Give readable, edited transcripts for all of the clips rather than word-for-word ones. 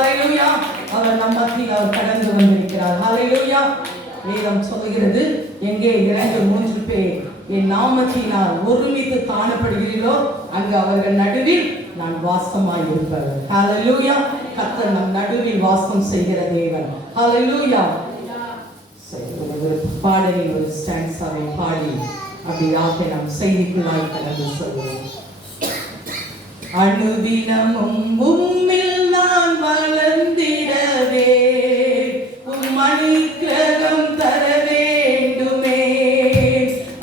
ஹalleluya. அவர் நம் மத்தியில் கடந்து வந்திருக்கிறார். ஹalleluya. வேதம் சொல்கிறது, எங்கே 2-3 பேர் என் நாமத்தினால் ஒருமித்து காணப்படுகிறீர்களோ அங்கு அவர்கள் நடுவில் நான் வாசமாய் இருப்பேன். ஹalleluya. கர்த்தர் நம் நடுவில் வாசம் செய்கிற தேவன். ஹalleluya. ஒரு பாடலில் ஒரு ஸ்டான்ஸாவை பாடி அப்படியாக நாம் செய்திக்குள்ளாய் கடந்து செல்வோம். அனுதினமும் உம்மில் நான் வளர்ந்திடவே உம் அனுக்கிரகம் தர வேண்டுமே.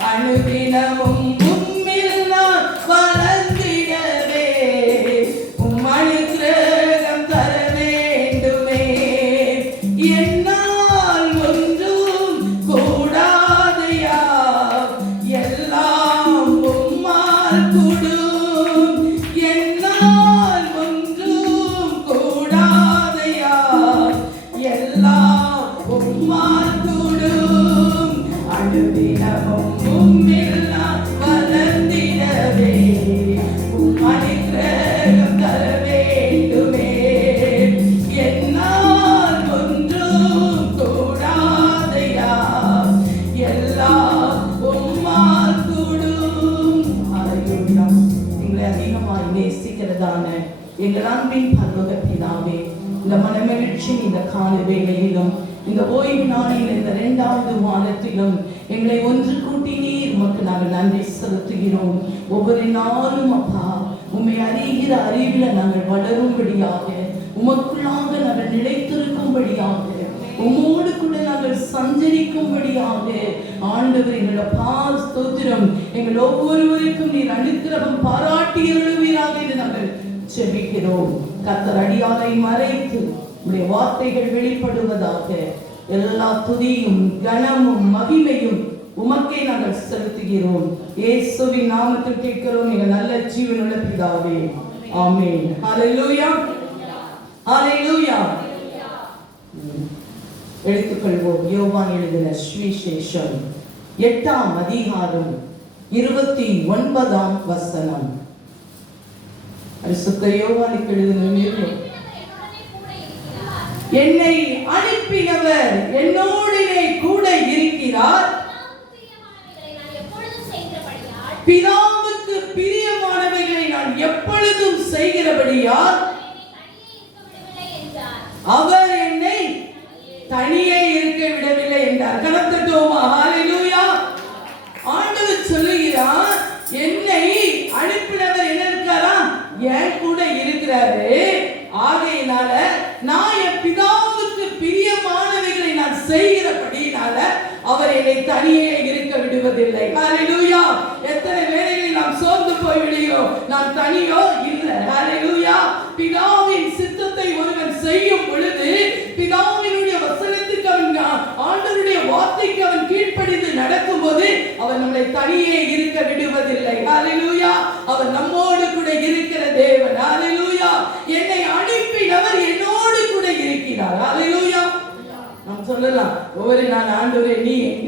அனுதினமும் உம்மில் நான் வளர்ந்திடவே உம் அனுக்கிரகம் தர வேண்டுமே. என்னால் ஒன்றும் கூடாதையா, எல்லாம் உம்மால் கூடும். எங்கள் அன்பின் பரலோக பிதாவே, இந்த மனமகிழ்ச்சியின் இந்த கால வேளையிலும் இந்த ஓய்வு நாளில் இந்த 2வது வாரத்திலும் எங்களை ஒன்று கூட்டி நீர் உமக்கு நாங்கள் நன்றி செலுத்துகிறோம். ஒவ்வொரு நாளும் அப்பா உம்மை அறிகிற அறிவில் நாங்கள் வளரும்படியாக, உமக்குள்ளாக நாங்கள் நிலைத்திருக்கும்படியாக, உம்மோடு கூட நாங்கள் சஞ்சரிக்கும்படியாக ஆண்டவர் எங்களோட ஸ்தோத்திரம் எங்கள் ஒவ்வொருவருக்கும் நீர் அனுக்கிரகம் பாராட்டி அருளுவீராக என்று நாங்கள் செபிக்கிறோம். கர்த்தர் அடியாரை மறைத்து உம்முடைய வார்த்தைகள் வெளிப்படுவதாக. எல்லா துதியும் கனமும் மகிமையும் உமக்கே நாங்கள் செலுத்துகிறோம். இயேசுவின் நாமத்தில் கேட்கிறோம் எங்கள் நல்ல ஜீவனுள்ள பிதாவே, ஆமென். ஹalleluya, ஹalleluya. எடுத்துக்கொள்வோம் யோவான் எழுதின சுவிசேஷம் 8ஆம் அதிகாரம் 29ஆம் வசனம். பரிசுத்த யோவானுக்கு எழுதின, என்னை அனுப்பினவர் என்னோடே கூட இருக்கிறார், பிதாவுக்கு பிரியமானவைகளை நான் எப்பொழுதும் செய்கிறபடியால் அவர் என்னை தனியே இருக்க விடவில்லை என்றார். கலந்துட்டோமா? ஹalleluya. ஆண்டவர் சொல்லுகிறார், என்னை அனுப்பினவர் என்ன இருக்காரா? என் கூட இருக்கிறாரு. ஆகையினால நான் என் பிதாவுக்கு பிரியமானவைகளை நான் செய்கிறபடினால அவர் என்னை தனியே இருக்க விடுவதில்லை. ஹalleluya. எத்தனை வேளைகளில் நாம் சோர்ந்து போய் விடுகிறோம். நான் தனியோ இல்லை. ஹalleluya. பிதாவின் சித்தத்தை ஒருவன் செய்யும் பொழுது, பிதாவினுடைய வசனத்துக்கு அவன் ஆண்டவருடைய வார்த்தைக்கு அவன் கீழ்ப்படிந்து நடக்கும்போது அவர் நம்மளை தனியே இருக்க விடுவதில்லை. ஹalleluya. அவர் நம்மோடு கூட இருக்கிற தேவன். ஹalleluya. என்னை அனுப்பினவர் என்னோடு கூட இருக்கிறார். ஹalleluya. நாம் சொல்லலாம், ஒவ்வொரு நாள் ஆண்டவரே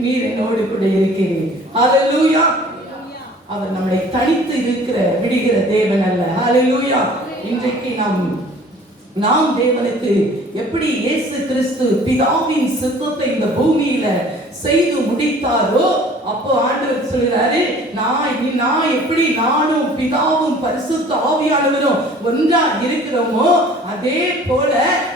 நீர் என்னோடு கூட இருக்கிறீர். ஹalleluya. அவர் நம்மளை தனித்து இருக்கிற விடுகிற தேவன் அல்ல. ஹalleluya. இன்றைக்கு நாம் தேவனுக்கு எப்படி இயேசு கிறிஸ்து பிதாவின் சித்தத்தை இந்த பூமியில செய்து முடித்தாரோ, அப்போ ஆண்டவர் சொல்கிறாரு, நான் எப்படி நானும் பிதாவும் பரிசுத்த ஆவியானவரும் ஒன்றா இருக்கிறோமோ, அதே போல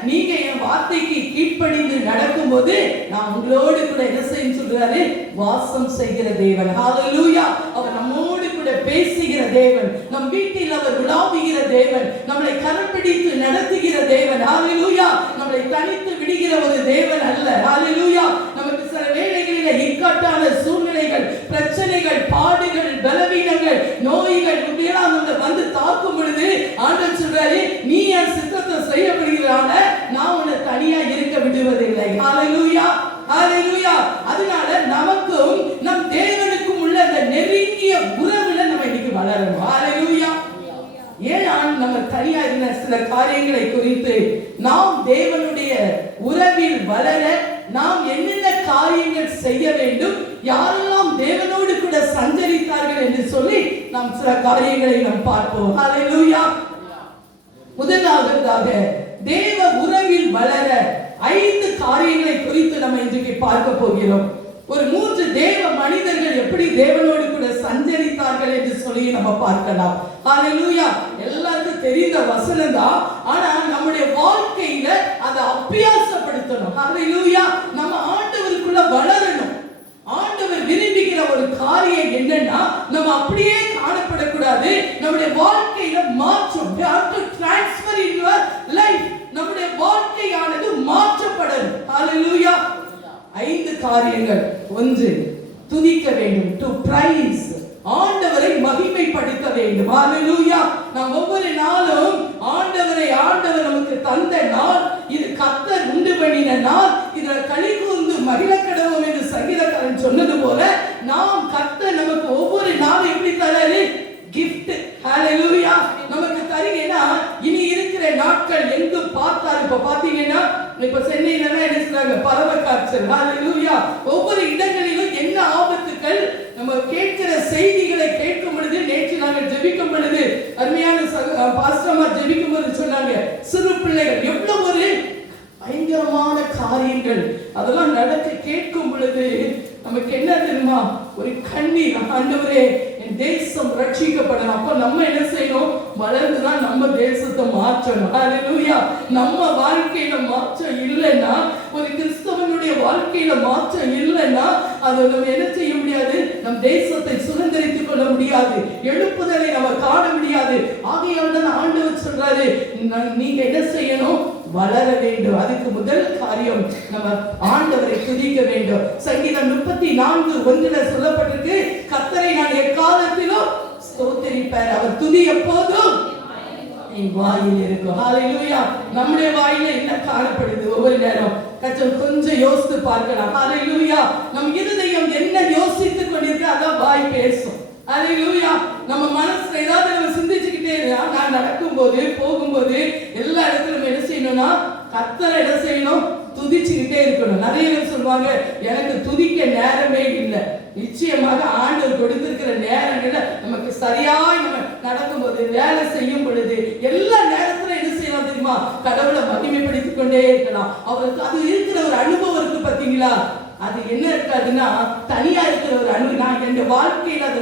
நீங்க என் வார்த்தைக்கு கீழ்ப்படிந்து நடக்கும்போது நான் உங்களோடு கூட என்ன செய்ய சொல்றாரு? வாசம் செய்கிற தேவன். ஹalleluya. அவர் நம்மோடு கூட பேசுகிற தேவன், நம் வீட்டில் அவர் உலாவுகிற தேவன், நம்மளை கரப்பிடித்து நடத்துகிற தேவன். ஹalleluya. நம்மளை தனித்து விடுகிற ஒரு தேவன் அல்ல. ஹalleluya. நமக்கு சில வேளைகளில் இக்கட்டான சூழ்நிலைகள், பிரச்சனைகள், பாடுகள், பலவீனங்கள், நோய்கள் இப்படியெல்லாம் வந்து தாக்கும் பொழுது ஆண்டவர் சொல்றாரு, நீ என் சித்தத்தை செய்யப்படுகிறான நான் உன்னை தனியா இருக்க விடுவதில்லை. ஹalleluya, ஹalleluya. அதனால நமக்கும் நம் தேவனுக்கும் உள்ள அந்த நெருங்கிய உறவுல நம்ம இன்னைக்கு வளரணும். ஹalleluya. ஏன்னா நம்ம தனியா இருந்த சில காரியங்களை குறித்து நாம் தேவனுடைய உறவில் வளர நாம் என்னென்ன காரியங்கள் செய்ய வேண்டும், யாரெல்லாம் தேவனோடு கூட சஞ்சரித்தார்கள் என்று சொல்லி நாம் சில காரியங்களை நாம் பார்ப்போம். ஹalleluya. முதலாவதாக தேவ உறவில் வளர 5 காரியங்களை குறித்து நம்ம இன்றைக்கு பார்க்க போகிறோம். ஒரு 3 தேவ மனிதர்கள் எப்படி தேவனோடு கூட சஞ்சரித்தார்கள் என்று சொல்லி நம்ம பார்க்கலாம். ஹalleluya. எல்லாருக்கும் தெரிந்த வசனம் தான். ஆனா நம்முடைய வாழ்க்கையில அதை அபியாசப்படுத்தணும். ஹalleluya. நம்ம ஆண்டவருக்குள்ள வளரணும். ஆண்டவர் விரும்புகிற ஒரு காரியம் என்னன்னா, நம்ம அப்படியே காணப்படக்கூடாது. நம்முடைய வாழ்க்கையில மாற்றம். we have to transfer in your life. நம்முடைய வாழ்க்கையானது மாற்றப்படணும். ஹalleluya. 5 காரியங்கள். 1, துதிக்க வேண்டும். to praise, ஆண்டவரை மகிமைப்படுத்த வேண்டும். ஹalleluya. நாம் ஒவ்வொரு நாளும் ஆண்டவர் நமக்கு தந்த நாள், இது கர்த்தர் உண்டு பண்ணின நாள், இதுல களி கூர்ந்து மகிழ கடவோம் என்று சங்கீதக்காரன் சொன்னது போல, நாம் கர்த்தர் நமக்கு ஒவ்வொரு நாளும் எப்படி தராரு? gift. ஹalleluya. நமக்கு தருகிறா. இனி இருக்கிற நாட்கள் எங்கு பார்த்தாலும் இப்ப பாத்தீங்கன்னா, இப்ப சென்னையில என்ன சொல்றாங்க? பறவை காய்ச்சல். ஹalleluya. ஒவ்வொரு இடங்களிலும் என்ன ஆபத்துக்கள் நம்ம கேட்கிற செய்திகளை கேட்கும் பொழுது, நேற்று நாங்கள் ஜெபிக்கும் பொழுது அருமையான பாஸ்டர்மா ஜெபிக்கும் போது சொன்னாங்க, சிறு பிள்ளைகள் எவ்வளவு ஒரு பயங்கரமான காரியங்கள் அதெல்லாம் நடக்க கேட்கும் பொழுது நமக்கு என்ன தெரியுமா? ஒரு கண்ணீர். ஆண்டவரே, என் தேசம் ரட்சிக்கப்படணும். அப்ப நம்ம என்ன செய்யணும்? வளர்ந்துதான் நம்ம தேசத்தை மாற்றணும். ஹalleluya. நம்ம வாழ்க்கையில மாற்றம் இல்லைன்னா, ஒரு கிறிஸ்தவனுடைய வாழ்க்கையில மாற்றம் இல்லைன்னா, அதை நம்ம என்ன செய்ய முடியாது? நம் தேசத்தை சுதந்திரித்துக் கொள்ள முடியாது. எழுப்புதலை நம்ம காண முடியாது. ஆகையால் தான் ஆண்டவர் சொல்றாரு, நீங்க என்ன செய்யணும்? வளர வேண்டும். அதுக்கு முதல் காரியம் நம்ம ஆண்டவரை துதிக்க வேண்டும். சங்கீதம் 34:1 சொல்லப்பட்டிருக்கு, கர்த்தரை நான் எக்காலத்திலும் ஸ்தோத்திரிப்பேன், அவர் துதி எப்போதும் என் வாயில் இருக்கும். ஹalleluya. நம்முடைய வாயில என்ன காணப்படுது? ஒவ்வொரு நேரம் கொஞ்சம் யோசித்து பார்க்கலாம். ஹalleluya. நம் இருதயம் என்ன யோசித்துக் கொண்டிருக்கு, அதான் வாய் பேசும். ஹalleluya. நம்ம மனசுல ஏதாவது நம்ம சிந்திச்சுக்கிட்டே இருந்தா, நான் நடக்கும்போது போகும்போது எல்லா இடத்துலயும் என்ன செய்யணும்னா, கர்த்தரை என்ன செய்யணும்? துதிச்சுக்கிட்டே இருக்கணும். நிறைய பேர் சொல்லுவாங்க, எனக்கு துதிக்க நேரமே இல்லை. நிச்சயமாக ஆண்டவர் கொடுத்திருக்கிற நேரங்கள்ல நமக்கு சரியாய் நம்ம நடக்கும்போது, வேலை செய்யும் பொழுது, எல்லா நேரத்துல என்ன செய்யலாம் தெரியுமா? கடவுளை மகிமைப்படுத்திக் கொண்டே இருக்கலாம். அவருக்கு அது இருக்கிற ஒரு அனுபவம் இருக்கு. பாத்தீங்களா? அது என்ன இருக்காதுன்னா, தனியா இருக்கிற ஒரு அனுபவம். நான் என் வாழ்க்கையில அதை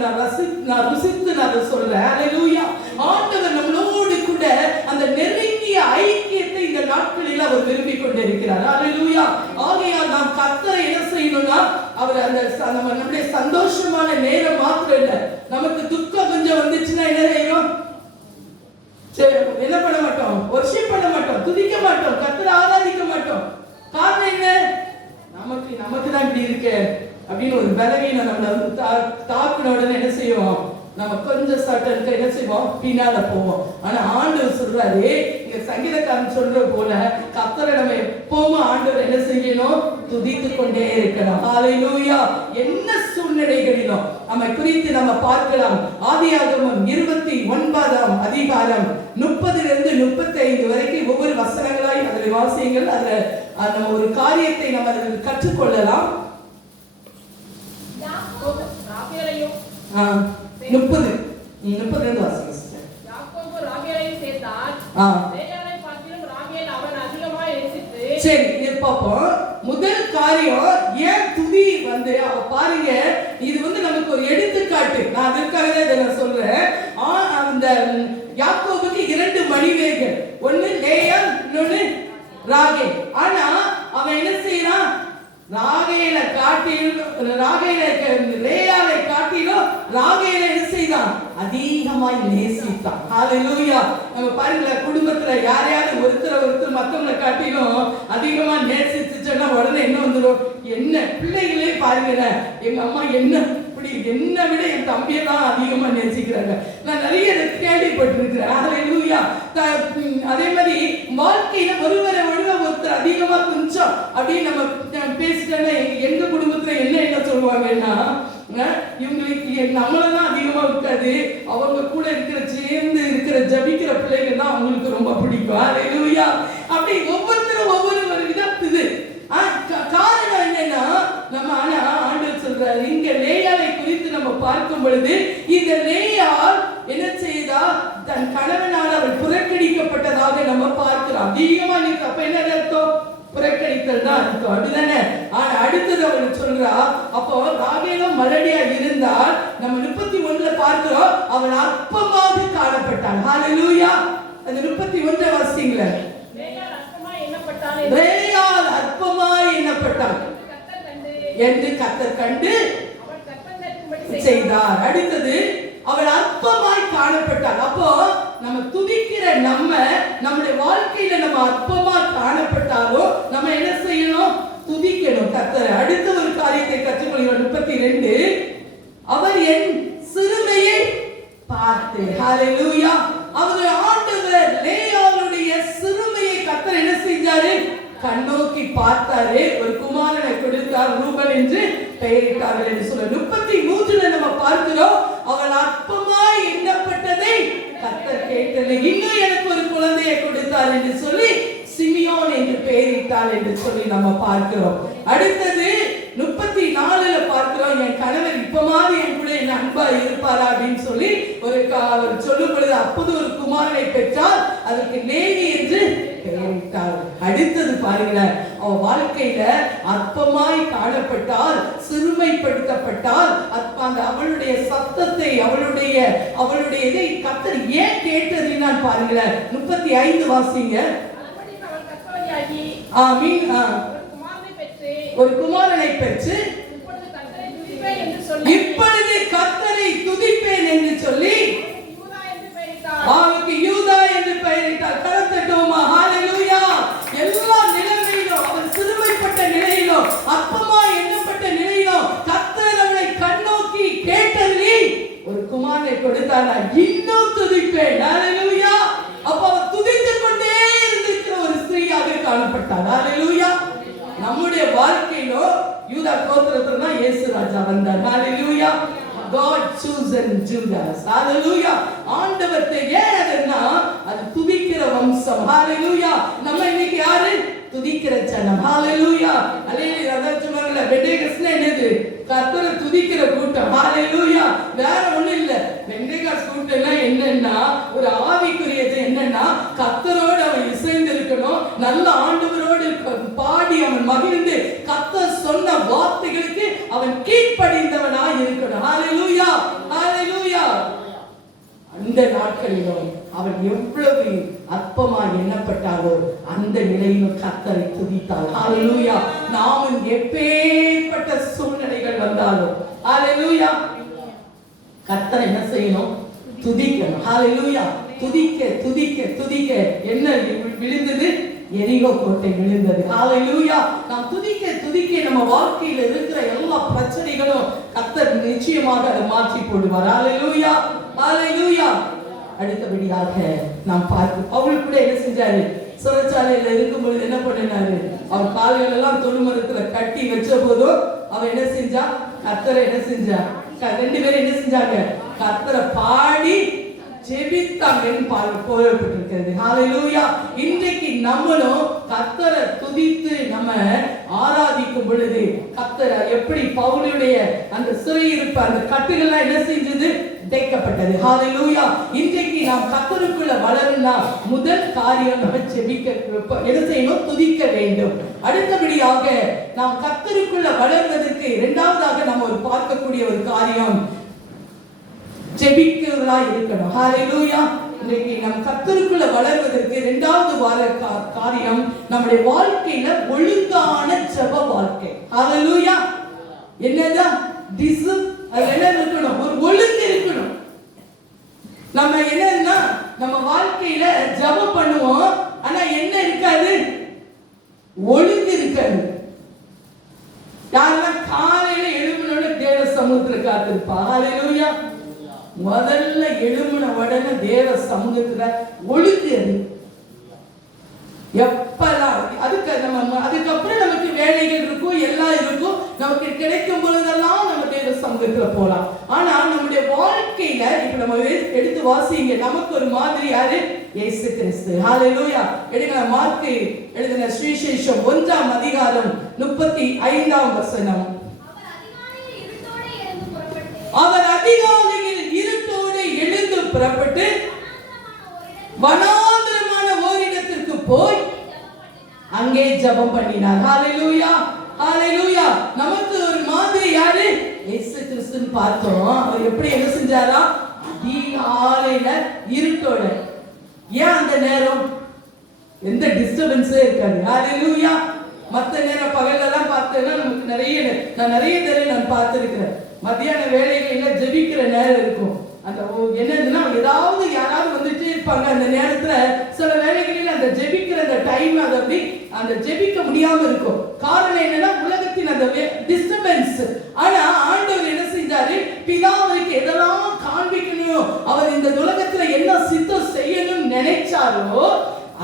நான் ருசித்து நான் அதை சொல்றேன். ஹalleluya. ஆண்டவர் நம்மளோடு கூட அந்த நெருங்கிய ஐக்கியத்தை இந்த நாட்களில் அவர் விரும்பிக் கொண்டிருக்கிறார். ஹalleluya. ஆகையால் நாம் கர்த்தரை என்ன செய்யணும்னா, அவர் அந்த நம்முடைய சந்தோஷமான நேரம் மாத்திரம் இல்லை, நமக்கு துக்கம் கொஞ்சம் வந்துச்சுன்னா என்ன செய்யணும்? என்ன பண்ண மாட்டோம்? வொர்ஷிப் பண்ண மாட்டோம், துதிக்க மாட்டோம், கர்த்தரை ஆராதிக்க மாட்டோம். காரணம் என்ன? நமக்கு தான் இப்படி இருக்கு அப்படின்னு ஒரு பலவீனம் நம்மள தாக்குன உடனே என்ன செய்வோம்? நம்ம கொஞ்சம் சட்டனுக்கு என்ன செய்வோம்? பின்னால போவோம். ஆனா ஆண்டவர் சொல்றாரு, இங்க சங்கீதக்காரன் சொல்ற போல, கர்த்தரை நம்ம எப்பவும் ஆண்டவர் என்ன செய்யணும்? துதித்துக் கொண்டே இருக்கணும். ஹalleluya. என்ன சூழ்நிலைகளிலும் நம்ம குறித்து நம்ம பார்க்கலாம். ஆதியாகமம் 29 அதிகாரம் 30-35 வரைக்கும் ஒவ்வொரு வசனங்களாய் அதில் வாசியுங்கள். அதுல நம்ம ஒரு காரியத்தை நம்ம அதில் கற்றுக்கொள்ளலாம். 30 வாசிங்க சிஸ்டர். யாக்கோபு ராகேலையும் சேர்த்தான். லேயாளை பார்க்கிலும் ராகேல் அவன் அதிகமாக நேசித்து. சரி, இது பாப்போம். முதல் காரியம், ஏன் துதி வந்து அவ பாருங்க, இது வந்து நமக்கு ஒரு எடுத்துக்காட்டு. நான் அதற்காக தான் இதை நான் சொல்றேன். அந்த யாக்கோபுக்கு 2 மனைவியர்கள், ஒன்னு லேயா, இன்னொன்னு ராகேல். ஆனா அவன் என்ன செய்யறான்? ராகேலை காட்டிலும் லேயாவை காட்டிலும் ராகேலை என்ன செய்தான்? அதிகமாய் நேசித்தான். ஹalleluya. நம்ம பாருங்க, குடும்பத்துல யாரையாவது ஒருத்தர் மத்தவங்களை காட்டிலும் அதிகமா நேசிச்சுன்னா உடனே என்ன வந்துடும்? என்ன பிள்ளைகளே பாருங்க, எங்க அம்மா என்ன விட என் தம்பியெல்லாம் அதிகமா நேசிக்கிறாங்க. நான் நிறைய கேள்விப்பட்டிருக்கிறேன். ஹalleluya. அதே மாதிரி வாழ்க்கையில ஒருத்தர் அதிகமா கொஞ்சம் அப்படியே நம்ம பேசிட்டோன்னா, எங்க குடும்பத்துல என்ன சொல்லுவாங்கன்னா, இவங்களுக்கு நம்மளதான் அதிகமா இருக்காது, அவங்க கூட சேர்ந்து இருக்கிற ஜபிக்கிற பிள்ளைகள் தான் அவங்களுக்கு ரொம்ப பிடிக்கும். ஹalleluya. அப்படி ஒவ்வொருத்தரும் ஒவ்வொரு விதம் இது. காரணம் என்னன்னா, நம்ம ஆண்டவர் சொல்றாரு, இங்க லேயாளை குறித்து நம்ம பார்க்கும் பொழுது, இந்த லேயாள் என்ன செய்தா? தன் கணவனால் அவள் புறக்கணிக்கப்பட்டதாக நம்ம பார்க்கிறோம். அதிகமா நீ அப்ப என்ன அர்த்தம்? புறக்கணித்தல் தான் அர்த்தம், அப்படிதானே? ஆனா அடுத்தது அவள் சொல்றா, அப்போ ராகேலும் மலடியா இருந்தால் நம்ம 31 பார்க்கிறோம், அவள் அற்பமாக காணப்பட்டாள். ஹalleluya. அந்த 31 வாசிங்களே. ரேயாள் அற்பமாய் எண்ணப்பட்டாள் என்று கர்த்தர் கண்டு செய்தார். அடுத்தது அவள் அற்பமாய் காணப்பட்டாள். அப்போ நம்ம துதிக்கிற நம்முடைய வாழ்க்கையில நம்ம அற்பமா காணப்பட்டாலோ நம்ம என்ன செய்யணும்? துதிக்கணும் கர்த்தரை. அடுத்த ஒரு காரியத்தை கற்றுக்கொள்கிறோம். 32 அவர் என் சிறுமையை பார்த்து, ஹalleluya, அவர் ஆண்டவர் லேயாளுடைய சிறுமையை கர்த்தர் என்ன செஞ்சாரு? கண்ணோக்கி பார்த்தாரு. ஒரு குமாரனை கொடுத்தார், ரூபன் என்று பெயரிட்டார்கள் என்று சொல்ல. 33 நம்ம பார்க்கிறோம், அவள் அற்பமாய் எண்ணப்பட்டதை கர்த்தர் கேட்டது. இன்னும் எனக்கு ஒரு குழந்தையை கொடுத்தார் என்று சொல்லி சிமியோன் என்று பெயரிட்டாள் என்று சொல்லி நம்ம பார்க்கிறோம். அடுத்தது 34 பார்க்கிறோம், என் கணவர் இப்ப மாதிரி என் கூட என்ன அன்பா இருப்பாரா அப்படின்னு சொல்லி அவர் சொல்லும் பொழுது அப்போது ஒரு குமாரனை பெற்றால் அதற்கு லேவி என்று பெயரிட்டார். அடுத்தது பாருங்க, அவ வாழ்க்கையில அற்பமாய் காணப்பட்டால், சிறுமைப்படுத்தப்பட்டால், அவளுடைய சத்தத்தை அவளுடைய இதை கர்த்தர் ஏன் கேட்டதுன்னு பாருங்களேன். 35 வாசிங்க. ஆமீன். ஒரு குமாரனை பெற்று இப்பொழுது கர்த்தரை துதிப்பேன் என்று சொல்லி அவனுக்கு யூதா என்று பெயரிட்டார். கரத்தட்டுமா? ஹalleluya. எல்லா நிலைமையிலும், அவர் சிறுமைப்பட்ட நிலையிலும், அற்பமா எண்ணப்பட்ட நிலையிலும் கர்த்தர் அவளை கண்ணோக்கி கேட்டதில் ஒரு குமாரனை கொடுத்தார். இன்னும் துதிப்பேன். ஹalleluya. அப்ப அவர் துதித்துக் கொண்டே இருந்திருக்கிற ஒரு ஸ்திரீயாக காணப்பட்டார். ஹalleluya. நம்முடைய வாழ்க்கையிலோ யூதா கோத்திரத்துல தான் இயேசு ராஜா வந்தார். ஹalleluya. God chosen Judas. Hallelujah. ஆண்டவர் ஏன்னா அது துதிக்கிற வம்சம். Hallelujah. நம்ம இன்னைக்கு யாரு? துதிக்கிற ஜனம். Hallelujah. அல்லேலூயா. அதான் சொல்றாங்கல, பெண்டேகாஸ்னா என்னது? கர்த்தரை துதிக்கிற கூட்டம். Hallelujah. வேற ஒண்ணும் இல்ல. பெண்டேகாஸ் கூட்டம்னா என்னன்னா ஒரு ஆவிக்குரியது. என்னன்னா கர்த்தரோடு அவன் இசைந்து இருக்கணும், நல்ல ஆண்டவரோடு பாடி அவன் மகிழ்ந்து கர்த்தர் சொன்ன வார்த்தைகளுக்கு அவன் கீழ்ப்படிந்தவனாய் இருக்கணும். ஹalleluya. ஹalleluya. அந்த நாட்களிலும் அவன் எவ்வளவு அற்பமாய் எண்ணப்பட்டாலோ அந்த நிலையிலும் கர்த்தரை துதித்தாள். ஹalleluya. நாமும் எப்பேற்பட்ட சூழ்நிலைகள் வந்தாலும் ஹalleluya கர்த்தரை என்ன செய்யணும்? துதிக்கணும். ஹalleluya. துதிக்க துதிக்க துதிக்க என்ன விழுந்தது? எரிகோ கோட்டை விழுந்தது. ஹalleluya. நாம் துதிக்க துதிக்க நம்ம வாழ்க்கையில இருக்கிற எல்லா பிரச்சனைகளும் கர்த்தர் நிச்சயமாக அதை மாற்றி போடுவார். ஹalleluya. ஹalleluya. அடுத்தபடியாக நாம் பார்த்து பவுல் கூட என்ன செஞ்சாரு? சிறைச்சாலையில இருக்கும் பொழுது என்ன பண்ணினாரு? அவர் கால்கள் எல்லாம் தொழுமரத்துல கட்டி வச்ச போதும் அவன் என்ன செஞ்சா? கர்த்தரை என்ன செஞ்சா? 2 பேரும் என்ன செஞ்சாங்க? கர்த்தரை பாடி ஜெபித்தாங்கன்னு போடப்பட்டிருக்கிறது. ஹalleluya. இன்றைக்கு நம்மளும் கர்த்தரை துதித்து நம்ம ஆராதிக்கும் பொழுது கர்த்தரை எப்படி பவுலுடைய அந்த சிறையிருப்பு அந்த கட்டுகள்லாம் என்ன செஞ்சது? உடைக்கப்பட்டது. ஹalleluya. இன்றைக்கு நாம் கர்த்தருக்குள்ள வளரணும்னா முதல் காரியம் நம்ம ஜெபிக்க என்ன செய்யணும்? துதிக்க வேண்டும். அடுத்தபடியாக நாம் கர்த்தருக்குள்ள வளர்வதற்கு இரண்டாவதாக நம்ம ஒரு பார்க்கக்கூடிய ஒரு காரியம் ஜெபிக்கிறதா இருக்கணும். ஹalleluya. இன்றைக்கு நம் கர்த்தருக்குள்ள வளர்வதற்கு இரண்டாவது காரியம் நம்முடைய வாழ்க்கையில ஒழுங்கான ஜெப வாழ்க்கை. ஹalleluya. என்னதான் அது என்ன இருக்கணும்? ஒரு ஒழுங்கு இருக்கணும். நம்ம என்னன்னா நம்ம வாழ்க்கையில ஜெபம் பண்ணுவோம், ஆனா என்ன இருக்காது? ஒழுங்கு இருக்காது. யாரெல்லாம் காலையில எழும்பினோட தேவ சமூகத்துல காத்திருப்பா? ஹalleluya. முதல்ல எழும்பின உடனே தேவ சமூகத்துல ஒழுங்கு எப்பெல்லாம் அதுக்கப்புறம் நமக்கு வேலைகள் இருக்கும், எல்லாம் இருக்கும். நமக்கு கிடைக்கும் பொழுதெல்லாம் நம்ம தேவ சமூகத்துல போலாம். ஆனா நம்முடைய வாழ்க்கையில இப்ப நம்ம எடுத்து வாசிங்க, நமக்கு ஒரு மாதிரி யாரு? இயேசு கிறிஸ்து. ஹalleluya. எடுங்க மார்க்கு எழுதின சுவிசேஷம் 1ஆம் அதிகாரம் 35ஆம் வசனம். அவர் அதிகாலையில் இருட்டோடு எழுந்து புறப்பட்டு வனாந்திரமான ஓரிடத்திற்கு போய் அங்கே ஜெபம் பண்ணினார். ஹalleluya, ஹalleluya. நமக்கு ஒரு மாதிரி யாரு? இயேசு கிறிஸ்துன்னு பார்த்தோம். அவர் எப்படி என்ன செஞ்சாரா? அதிகாலையில இருட்டோட. ஏன் அந்த நேரம்? எந்த டிஸ்டர்பன்ஸே இருக்காது. ஹalleluya. மற்ற நேரம் பகலெல்லாம் பார்த்தேன்னா நமக்கு நான் நிறைய தடவை நான் பார்த்துருக்கிறேன். மத்தியான வேலைகளில ஜெபிக்கிற நேரம் இருக்கும். அந்த என்னதுன்னா ஏதாவது யாராவது வந்துட்டே இருப்பாங்க. அந்த நேரத்துல சில வேலைகளில் அந்த ஜெபிக்கிற அந்த டைம் அது அப்படி அந்த ஜெபிக்க முடியாம இருக்கும். காரணம் என்னன்னா உலகத்தின் அந்த டிஸ்டர்பன்ஸ். ஆனா ஆண்டவர் என்ன செஞ்சாரு? பிதாவுக்கு எதெல்லாம் காண்பிக்கணும், அவர் இந்த உலகத்துல என்ன சித்தம் செய்யணும்னு நினைச்சாரோ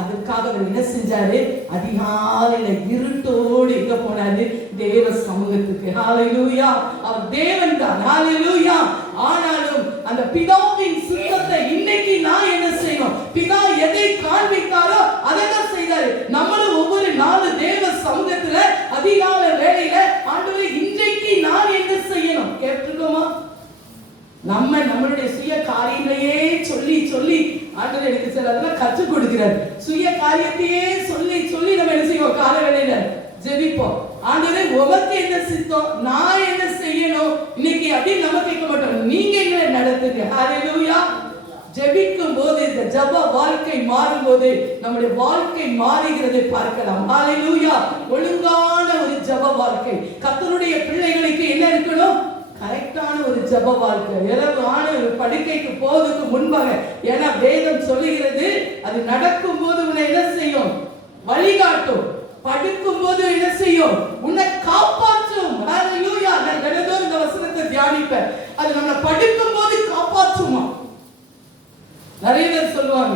அதுக்காக அவர் என்ன செஞ்சாரு? அதிகாலையில இருட்டோடு எங்க போனாரு? தேவ சமூகத்துக்கு. ஹalleluya. அவர் தேவன் தான். ஹalleluya. ஆனாலும் அந்த பிதாவின் சித்தத்தை இன்னைக்கு நான் என்ன செய்யணும்? பிதா எதை காண்பித்தாரோ அதை தான் செய்தாரு. நம்மளும் ஒவ்வொரு நாள் தேவ சமூகத்துல அதிகாலை வேளையில ஆண்டவரே இன்றைக்கு நான் என்ன செய்யணும் கேட்டுக்கோமா? நம்மளுடைய சுய காரியங்களையே சொல்லி சொல்லி ஆண்டவர் எனக்கு சில அதெல்லாம் கற்றுக் கொடுக்கிறார். சுய காரியத்தையே சொல்லி சொல்லி நம்ம என்ன செய்வோம்? கால வேளையில ஜெபிப்போம். ஆண்டவரே உமக்கு என்ன சித்தம், நான் என்ன செய்யணும் இன்னைக்கு அப்படின்னு நம்ம கேட்க மாட்டோம். நீங்க என்ன நடத்துங்க. ஹalleluya. ஜெபிக்கும் போது இந்த ஜெப வாழ்க்கை மாறும் போது நம்முடைய வாழ்க்கை மாறுகிறதை பார்க்கலாம். ஹalleluya. ஒழுங்கான ஒரு ஜெப வாழ்க்கை. கர்த்தருடைய பிள்ளைகளுக்கு என்ன இருக்கணும்? கரெக்டான ஒரு ஜெப வாழ்க்கை. இரவான ஒரு படுக்கைக்கு போவதற்கு முன்பாக, ஏன்னா வேதம் சொல்லுகிறது அது நடக்கும் போது உன்னை என்ன செய்யும்? வழிகாட்டும். படுக்கும் போது என்ன செய்யும்? உன்னை காப்பாற்றும். ஹalleluya. நான் தினந்தோறும் இந்த வசனத்தை தியானிப்பேன். அது நம்மளை படுக்கும் போது காப்பாற்றுமா? நிறைய பேர் சொல்லுவாங்க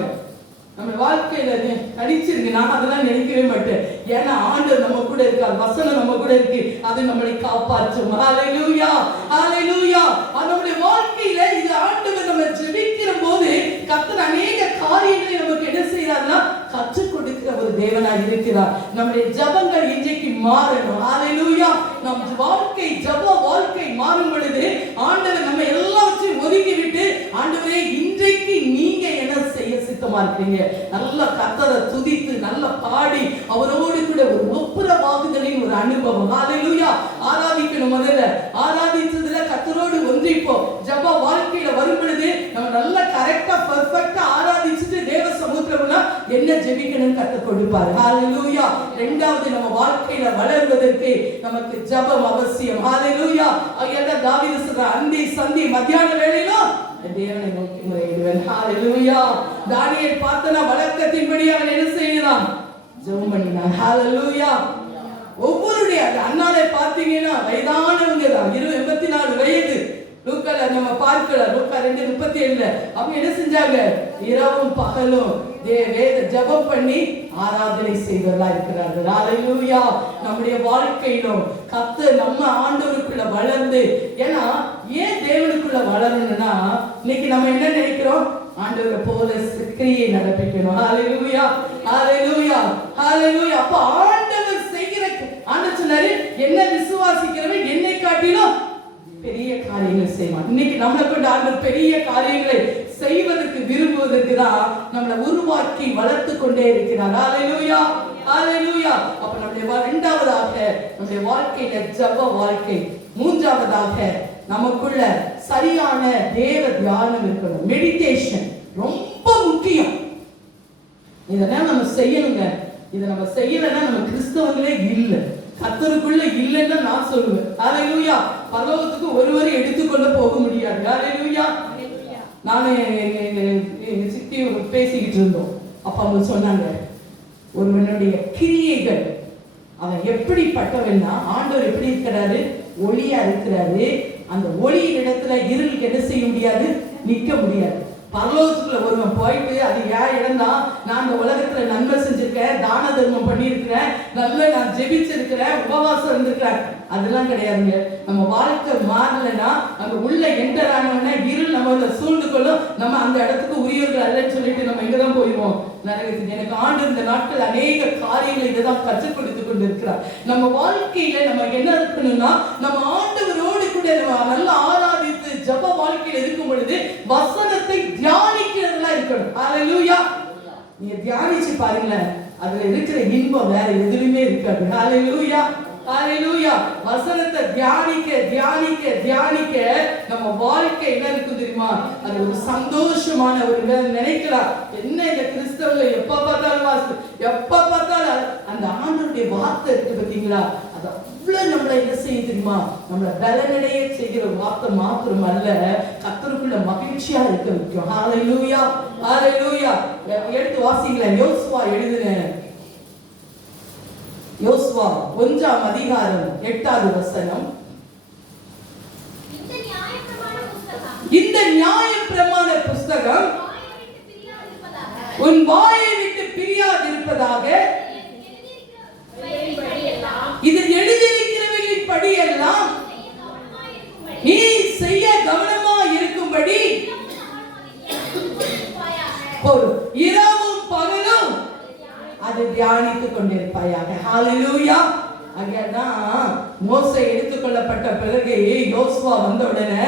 நம்ம வாழ்க்கையில கடிச்சிருக்கு. நான் அதெல்லாம் நினைக்கவே மாட்டேன். ஏன்னா ஆண்டவர் நம்ம கூட இருக்கார், வசனம் நம்ம கூட இருக்கு, அது நம்மளை காப்பாற்றும். ஹalleluya, ஹalleluya. நம்முடைய வாழ்க்கையில இது ஆண்டவர் நம்ம ஜெபிக்கிற போது கர்த்தர் அநேக காரியங்களை நமக்கு என்ன செய்யறாருன்னா கற்றுக் கொடுக்கிற ஒரு தேவனாய் இருக்கிறார். நம்முடைய ஜெபங்கள் இன்றைக்கு மாறணும். ஹalleluya. நம் வாழ்க்கை ஜெப வாழ்க்கை மாறும் பொழுது ஆண்டவர் நம்ம எல்லாவற்றையும் ஒதுக்கி விட்டு ஆண்டவரே இன்றைக்கு நீங்க என்ன செய்ய சித்தமா இருக்கீங்க? நல்ல கர்த்தரை துதித்து நல்ல பாடி அவரோடு கூட ஒரு ஒப்புரவாகுதலின் ஒரு அனுபவம். ஹalleluya. ஆராதிக்கணும். முதல்ல ஆராதிச்சதுல கர்த்தரோடு ஒன்றிப்போம். ஜெப வாழ்க்கையில வரும் பொழுது நம்ம நல்ல கரெக்டா பெர்ஃபெக்ட்டா ஆராதிச்சிட்டு தேவ சமூகத்துல என்ன ஜெபிக்கணும்னு கர்த்தர் கொடுப்பார். ஹalleluya. இரண்டாவது நம்ம வாழ்க்கையில வளர்வதற்கு நமக்கு ஜெபம் அவசியம். ஹalleluya. ஐயா தாவீது சொல்ற அந்தி சந்தி மத்தியான வேளையில தேவனை நோக்கி முறையிடுவேன். ஹalleluya. தானியேல் பார்த்தனா வழக்கத்தின்படி அவன் என்ன செய்யலாம்? ஜெபம் பண்ணினான். ஹalleluya. ஒவ்வொருடைய அண்ணாலை பார்த்தீங்கன்னா வயதானவங்க தான், 84 வயது. லூக்கால நம்ம பார்க்கலாம், லூக்கா 2:37 அவங்க என்ன செஞ்சாங்க? இரவும் பகலும் வேத ஜெபம் பண்ணி ஆராதனை செய்வதா இருக்கிறார்கள். ஹalleluya. நம்முடைய வாழ்க்கையிலும் கர்த்தர் நம்ம ஆண்டவருக்குள்ள வளர்ந்து, ஏன்னா ஏன் தேவனுக்குள்ள வளரணும்னா இன்னைக்கு நம்ம என்ன நினைக்கிறோம்? ஆண்டவரை போல கிரியை நடப்பிக்கணும். ஹalleluya, ஹalleluya, ஹalleluya. அப்ப ஆண்டவர் செய்கிற ஆண்டவர் சொன்னாரு, என்ன விசுவாசிக்கிறவன் என்னை காட்டிலும் பெரிய காரியங்கள் செய்வான். இன்னைக்கு நம்மளை கொண்டு ஆண்டவர் பெரிய காரியங்களை செய்வதற்கு விரும்புவதற்கு தான் நம்மளை உருவாக்கி வளர்த்து கொண்டே இருக்கிறார். ஹalleluya, ஹalleluya. அப்ப நம்முடைய இரண்டாவதாக நம்முடைய வாழ்க்கையில ஜெப வாழ்க்கை. மூன்றாவதாக நமக்குள்ள சரியான தேவ தியானம் இருக்கணும். மெடிடேஷன் ரொம்ப முக்கியம். இதெல்லாம் நம்ம செய்யணுங்க. இதை நம்ம செய்யலைன்னா நம்ம கிறிஸ்தவங்களே இல்லை, கர்த்தருக்குள்ள இல்லைன்னு நான் சொல்லுவேன். ஹalleluya. பரலோகத்துக்கு ஒருவரை எடுத்துக்கொள்ள போக முடியாது. ஹalleluya. நானே எங்க சித்தி பேசிக்கிட்டு இருந்தோம். அப்ப அவங்க சொன்னாங்க, ஒருவனுடைய கிரியைகள் அவன் எப்படிப்பட்டவன்னா, ஆண்டவர் எப்படி இருக்கிறாரு? ஒளியா இருக்கிறாரு. அந்த ஒளியின் இடத்துல இருளுக்கு என்ன செய்ய முடியாது? நிக்க முடியாது. பரலோகத்துக்குள்ள ஒருவன் போயிட்டு அது ஏன் இடம் தான், நான் இந்த உலகத்துல நன்மை செஞ்சிருக்கேன், தான தர்மம் பண்ணியிருக்கிறேன், நல்ல நான் ஜெபிச்சிருக்கிறேன், உபவாசம் இருந்திருக்கிறேன், அதெல்லாம் கிடையாதுங்க. நம்ம வாழ்க்கை மாறலைன்னா அங்க உள்ள என்டர் ஆனவன இருள் நம்ம சூழ்ந்து கொள்ளும். நம்ம அந்த இடத்துக்கு உரியவர்கள் அல்லன்னு சொல்லிட்டு நம்ம இங்கதான் போயிடுவோம் நரகத்துக்கு. எனக்கு ஆண்டு இந்த நாட்கள் அநேக காரியங்களை இதைதான் கற்றுக் கொடுத்து கொண்டு இருக்கிறார். நம்ம வாழ்க்கையில நம்ம என்ன இருக்கணும்னா, நம்ம ஆண்டவரோடு கூட நம்ம நல்லா ஆராதித்து ஜப வாழ்க்கையில இருக்கும் பொழுது வசனத்தை தியானிக்கிறதுலாம் இருக்கணும். ஹalleluya. நீங்க தியானிச்சு பாருங்களேன், அதுல இருக்கிற இன்பம் வேற எதுலயுமே இருக்காது. ஹalleluya, ஹalleluya. வசனத்தை தியானிக்க தியானிக்க தியானிக்க நம்ம வாழ்க்கை என்ன இருக்கும் தெரியுமா? அது ஒரு சந்தோஷமான ஒரு நினைக்கலாம். என்ன இந்த கிறிஸ்தவங்க எப்ப பார்த்தாலும் எப்ப பார்த்தாலும் அந்த ஆண்டவருடைய வார்த்தை இருக்கு பார்த்தீங்களா? அது அவ்வளவு நம்மளை என்ன செய்ய தெரியுமா? நம்மளை பலனடைய செய்கிற வார்த்தை மாத்திரம் அல்ல, கர்த்தருக்குள்ள மகிழ்ச்சியா இருக்க வைக்கும். ஹalleluya, ஹalleluya. எடுத்து வாசிங்களேன். யோசுவா எழுதின யோசுவா 1ஆம் அதிகாரம் 8வது வசனம். இந்த நியாயப்பிரமாண புஸ்தகம் உன் வாயை விட்டு பிரியாதிருப்பதாக, இதில் எழுதியிருக்கிறவைகளின் படியெல்லாம் நீ செய்ய கவனமாக இருக்கும்படி இரவும் பகலும் அதை தியானித்துக் கொண்டிருப்பாயாக. ஹalleluya. அங்கதான் மோசே எடுத்துக்கொள்ளப்பட்ட பிறகு யோசுவா வந்த உடனே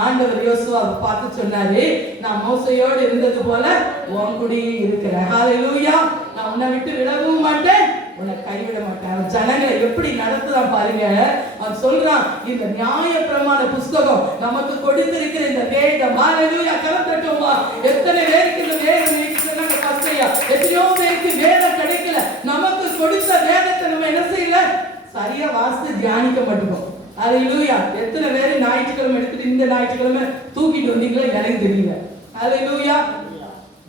ஆண்டவர் யோசுவாவை பார்த்து சொன்னாரு, நான் மோசையோடு இருந்தது போல உன் கூடயே இருக்கிறேன். ஹalleluya. நான் உன்னை விட்டு விலகவும் மாட்டேன், உன்னை கைவிட மாட்டேன். ஜனங்களை எப்படி நடத்துறான் பாருங்க. அவன் சொல்றான், இந்த நியாயப்பிரமாண புஸ்தகம் நமக்கு கொடுத்திருக்கிற இந்த வேதம். ஹalleluya. கலந்துட்டோமா? எத்தனை பேருக்கு இந்த வேதம் சொன்னாங்க பாஸ்டர்யா? எத்தனையோ பேருக்கு வேதம் கிடைக்கல. நமக்கு கொடுத்த வேதத்தை நம்ம என்ன செய்யல? சரியா வாசித்து தியானிக்க மாட்டோம். ஹalleluya. எத்தனை பேர் ஞாயிற்றுக்கிழமை எடுத்துட்டு இந்த ஞாயிற்றுக்கிழமை தூக்கிட்டு வந்தீங்களோ எனக்கு தெரியல. ஹalleluya.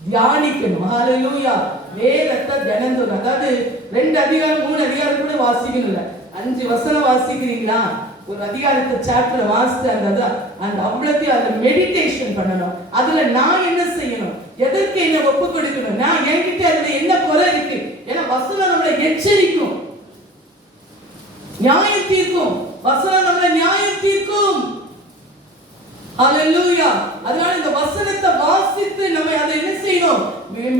தியானிக்கணும். ஹalleluya. வேதத்தை தினந்தோறும், அதாவது 2 அதிகாரம் 3 அதிகாரம் கூட வாசிக்கணும் இல்ல, 5 வசனம் வாசிக்கிறீங்களா? ஒரு அதிகாரத்தை சாப்டர் வாசித்து அந்த அவ்வளத்தையும் அந்த மெடிடேஷன் பண்ணணும். அதுல நான் என்ன செய்யணும், எதற்கு என்ன ஒப்பு கொடுக்கணும், நான் என்கிட்ட அதுல என்ன குறை இருக்கு. ஏன்னா வசனம் நம்மளை எச்சரிக்கும், நியாயம் தீர்க்கும். வசனம் நம்மளை நியாயம் தீர்க்கும். ஹalleluya. அதனால இந்த வசனத்தை வாசித்து நம்ம அதை என்ன செய்யணும்?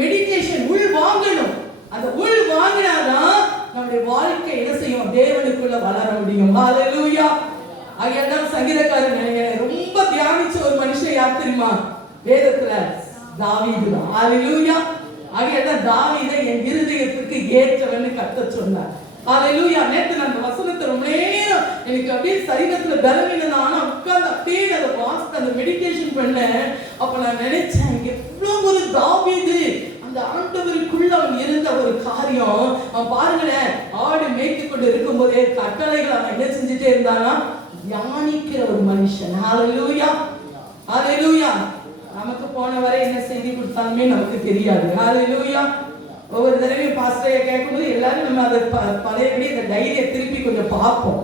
மெடிடேஷன், உள் வாங்கணும். அந்த உள் வாங்கினாதான் நம்முடைய வாழ்க்கை என்ன செய்யும்? தேவனுக்குள்ள வளர முடியும். ஹalleluya. அங்கதான் சங்கீதக்காரன் ரொம்ப தியானிச்ச ஒரு மனுஷன் யார் தெரியுமா? வேதத்துல தாவீது. ஹalleluya. அங்கதான் தாவீதை என் இருதயத்துக்கு ஏற்றவன்னு கர்த்தர் சொன்னார். ஹalleluya. நேத்து நான் அந்த வசனத்தை ரொம்ப நேரம் எனக்கு அப்படியே சரீரத்துல பலவீனம், ஆனா உட்கார்ந்து அப்படியே அதை வாசித்து அந்த மெடிடேஷன் பண்ணேன். அப்ப நான் நினைச்சேன், எவ்வளவு ஒரு தாவீது அந்த ஆண்டவருக்குள்ள அவன் இருந்த ஒரு காரியம். அவன் பாருங்களேன், ஆடு மேய்த்து கொண்டு இருக்கும் போதே கட்டளைகள் அவன் என்ன செஞ்சுட்டே இருந்தானா? தியானிக்கிற ஒரு மனுஷன். ஹalleluya, ஹalleluya. நமக்கு போன வரை என்ன செய்தி கொடுத்தாலுமே நமக்கு தெரியாது. ஹalleluya. ஒவ்வொரு தடவையும் பாஸ்டரை கேட்கும்போது எல்லாரும் நம்ம அதை பழையபடி அந்த டைரியை திருப்பி கொஞ்சம் பார்ப்போம்.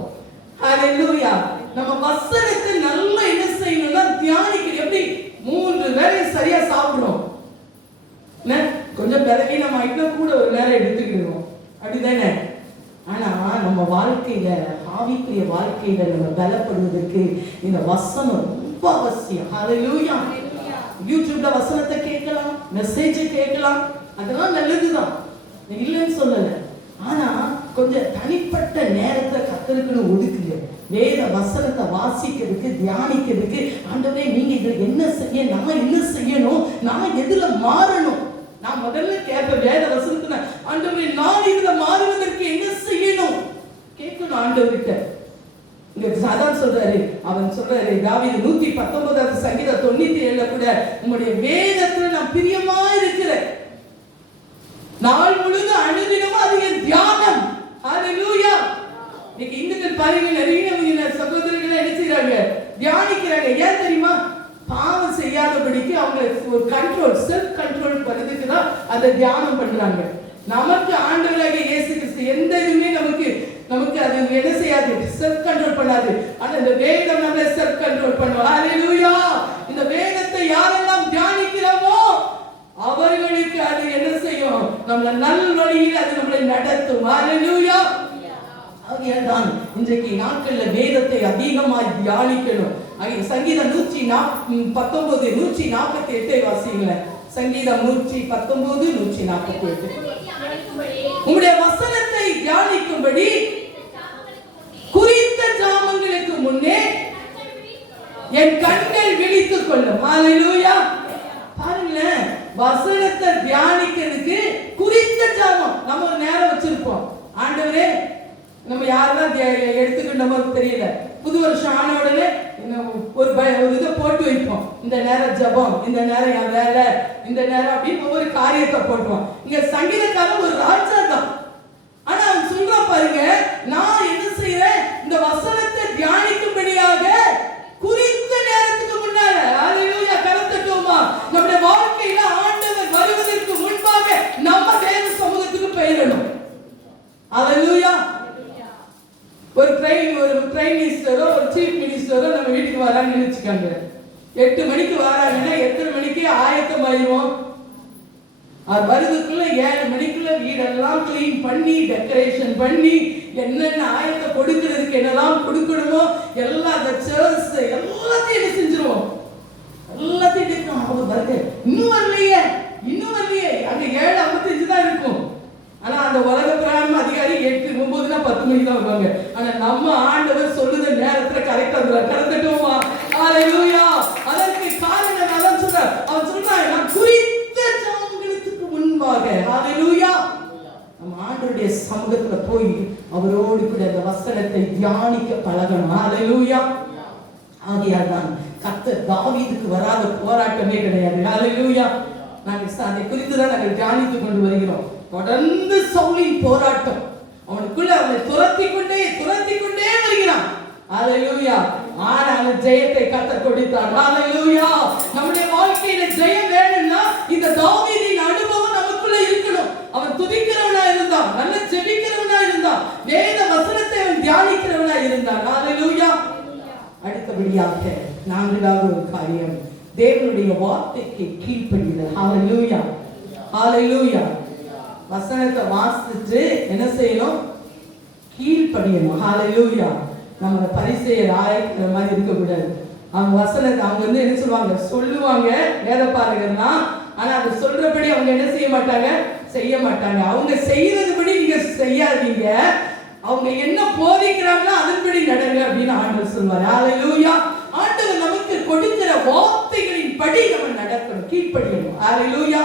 ஹalleluya. நம்ம வசனத்தை நல்லா என்ன செய்யணும்னா தியானிக்கணும். எப்படி 3 வேளை சரியா சாப்பிடுறோம், கொஞ்சம் பலவீனம் ஆயிட்டா கூட ஒரு நேரம் எடுத்துக்கிடுவோம், அப்படிதானே? ஆனா நம்ம வாழ்க்கையில, ஆவிக்குரிய வாழ்க்கையில நம்ம பலப்படுவதற்கு இந்த வசனம் ரொம்ப அவசியம். ஹalleluya. யூடியூப்ல வசனத்தை கேட்கலாம், மெசேஜ் கேட்கலாம், அதெல்லாம் நல்லதுதான், இல்லைன்னு சொல்லல. ஆனா கொஞ்சம் தனிப்பட்ட நேரத்தை கர்த்தருக்குன்னு ஒதுக்குங்க. வேத வசனத்தை வாசிக்கிறதுக்கு, தியானிக்கிறதுக்கு. ஆண்டவரே நீங்க இதுல என்ன செய்ய, நான் என்ன செய்யணும், நான் எதுல மாறணும். நான் முதல்ல கேட்பேன் வேத வசனத்துல, ஆண்டவரே நான் இதுல மாறுவதற்கு என்ன செய்யணும் கேட்கணும் ஆண்டவர்கிட்ட. அதான் சொல்றாரு, அவன் சொல்றாரு, தாவீது 119 சங்கீதம் 97 கூட, உங்களுடைய வேதத்துல நான் பிரியமா இருக்கிறேன், நாள் முழுதும் அனுதினமும் அது என் தியானம். ஹalleluya. இன்னைக்கு இந்த பாருங்க, நிறைய சகோதரர்கள் என்ன செய்றாங்க? தியானிக்கிறாங்க. ஏன் தெரியுமா? பாவம் செய்யாதபடிக்கு அவங்க ஒரு கண்ட்ரோல், செல்ஃப் கண்ட்ரோல் பண்றதுக்கு தான் அதை தியானம் பண்றாங்க. நமக்கு ஆண்டவராகிய இயேசு கிறிஸ்து எந்த இதுவுமே நமக்கு அது என்ன செய்யாது? செல்ஃப் கண்ட்ரோல் பண்ணாது. ஆனா இந்த வேதம் நம்மளை செல்ஃப் கண்ட்ரோல் பண்ணும். ஹalleluya. இந்த வேதத்தை யாரெல்லாம் தியானிக்கிறோமோ அவர்களுக்கு அது என்ன செய்யும்? நம்மள நல் வழியில் அது நம்மளை நடத்தும். ஹalleluya. ஆகையால்தான் இன்றைக்கு நாட்கள்ல வேதத்தை அதிகமாய் தியானிக்கணும். சங்கீதம் 119 148 வாசிங்களேன். சங்கீதம் 119 148. உங்களுடைய வசனத்தை தியானிக்கும்படி குறித்த ஜாமங்களுக்கு முன்னே என் கண்கள் விழித்துக் கொள்ளும். ஹalleluya. பாருங்களேன், வசனத்தை தியானிக்கிறதுக்கு குறித்த ஜாமம். நம்ம நம்ம யாரெல்லாம் எடுத்துக்கிட்டோமோ தெரியல. புது வருஷம் ஆன உடனே ஒரு இதை போட்டு வைப்போம். இந்த நேரம் ஜபம், இந்த நேரம் என் வேலை, இந்த நேரம் அப்படின்னு ஒவ்வொரு காரியத்தை போட்டுவோம். இங்க சங்கீதக்காரன் ஒரு ராஜா தான். ஆனா அவன் சொல்றான் பாருங்க, நான் என்ன செய்யறேன், இந்த வசனத்தை தியானிக்கும்படியாக குறித்த நேரத்துக்கு முன்னால, ஹalleluya, கரத்தட்டுமா, நம்முடைய வாழ்க்கையில ஆண்டவர் வருவதற்கு முன்பாக நம்ம தேவ சமூகத்துக்கு போயிடணும். ஹalleluya. ஒரு பிரைம் மினிஸ்டரோ ஒரு சீஃப் மினிஸ்டரோ நம்ம வீட்டுக்கு வராங்கன்னு வச்சுக்காங்க. 8 மணிக்கு வராங்கன்னா எத்தனை மணிக்கு ஆயத்தமாயிருவோம்? அது வருதுக்குள்ள 7 மணிக்குள்ள வீடெல்லாம் கிளீன் பண்ணி டெக்கரேஷன் பண்ணி என்னென்ன ஆயத்தை கொடுக்கறதுக்கு என்னெல்லாம் கொடுக்கணுமோ எல்லா சேர்ஸ் எல்லாத்தையும் என்ன செஞ்சிருவோம். எல்லாத்தையும் அவர் வருது, இன்னும் வரலையே அங்க 7:55 தான் இருக்கும். ஆனா அந்த உலக பிரகாரம் அதிகாரி 8, 9, 10 மணிக்கு தான் வருவாங்க. ஆனா நம்ம ஆண்டவர் சொல்லுத நேரத்துல கரெக்டா வந்துடுவார். கரெக்டட்டுமா? ஹalleluya. அதற்கு காரணம் அதான் சொல்றார். அவன் சொல்றான், நான் குறித்த ஜாமங்களுக்கு முன்பாக, ஹalleluya, நம்ம ஆண்டவருடைய சமூகத்துல போய் அவரோடு கூட அந்த வசனத்தை தியானிக்க பழகணும். ஹalleluya. ஆகையால்தான் கர்த்தர் தாவீதுக்கு வராத போராட்டமே கிடையாது. ஹalleluya. நாங்கள் அதை குறித்து தான் நாங்கள் தியானித்துக் கொண்டு வருகிறோம். தொடர்ந்து சவுலின் போராட்டம், அவனுக்குள்ள அவனை துரத்தி கொண்டே வருகிறான். ஹalleluya. ஆனாலும் ஜெயத்தை கர்த்தர் கொடுத்தார். ஹalleluya. நம்முடைய வாழ்க்கையில ஜெயம் வேணும்னா இந்த தாவீதின் அனுபவம் நமக்குள்ள இருக்கணும். அவன் துதிக்கிறவனா இருந்தான், நல்ல ஜெபிக்கிறவனா இருந்தான், வேத வசனத்தை அவன் தியானிக்கிறவனா இருந்தான். ஹalleluya. அடுத்தபடியாக 4வது ஒரு காரியம், தேவனுடைய வார்த்தைக்கு கீழ்ப்படிதல். ஹalleluya. ஹalleluya. வசனத்தை வாசித்து என்ன செய்யணும்? கீழ்ப்படியணும். ஹalleluya. நம்ம பரிசேயர் ஆயக்கிற மாதிரி இருக்க கூடாது. அவங்க வசனத்தை அவங்க என்ன சொல்லுவாங்க வேதபாரகர்னா, ஆனா அதை சொல்றபடி அவங்க என்ன செய்ய மாட்டாங்க. அவங்க செய்யறதுபடி நீங்க செய்யாதீங்க, அவங்க என்ன போதிக்கிறாங்களோ அதன்படி நடங்க அப்படின்னு ஆண்டவர் சொல்வார். ஹalleluya. ஆண்டவர் நமக்கு கொடுக்கிற வார்த்தைகளின் படி நம்ம நடக்கணும், கீழ்ப்படியணும். ஹalleluya.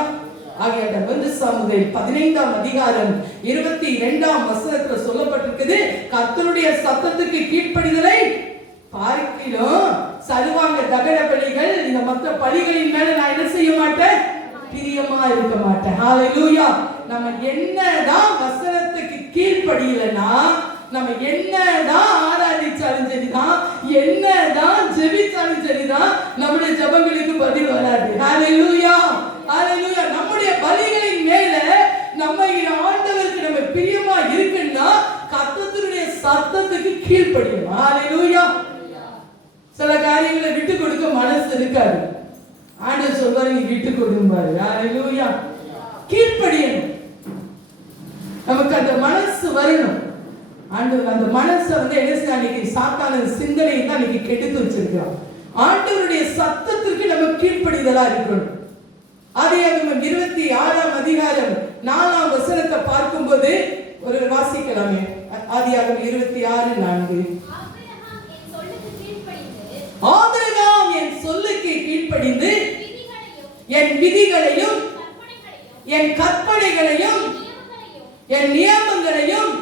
ஆகையால் சாமுவேல் 15ஆம் அதிகாரம் 22ஆம் வசனத்துல சொல்லப்பட்டிருக்குது, கர்த்தருடைய சத்தத்துக்கு கீழ்ப்படிதலை பார்க்கிலும் சர்வாங்க தகன பலிகள், இந்த மற்ற பலிகளின் மேல நான் என்ன செய்ய மாட்டேன், பிரியமா இருக்க மாட்டேன். ஹalleluya. நம்ம என்னதான் வசனத்துக்கு கீழ்ப்படியலனா, நம்ம என்னதான் ஆராதிச்சாலும் சரிதான், என்னதான் ஜெபிச்சாலும் சரிதான், நம்முடைய ஜெபங்களுக்கு பதில் வராது. ஹalleluya. ஹalleluya. நம்முடைய பலிகளின் மேல நம்ம ஆண்டவருக்கு நம்ம பிரியமா இருக்குன்னா கர்த்தருடைய சத்தத்துக்கு கீழ்ப்படியணும். ஹalleluya. சில காரியங்களை விட்டு கொடுக்க மனசு இருக்காது. ஆண்டவர் சொல்வாரு, நீ விட்டு கொடும்பாரு. ஹalleluya. கீழ்ப்படியணும். நமக்கு அந்த மனசு வரணும். ஆண்டவர் அந்த மனசை என்ன செய்ய, அன்னைக்கு சாத்தான சிந்தனை தான் அன்னைக்கு கெடுத்து வச்சிருக்கிறோம். ஆண்டவருடைய சத்தத்திற்கு நம்ம கீழ்ப்படிதலா இருக்கணும். ஆதியாகமம் 26ஆம் அதிகாரம் 4ஆம் வசனத்தை பார்க்கும்போது ஒரு வாசிக்கலாமே. ஆதியாகமம் 26:4. ஆபிரகாம் என் சொல்லுக்கு கீழ்ப்படிந்து என் விதிகளையும் என் கற்பனைகளையும் என் நியமங்களையும்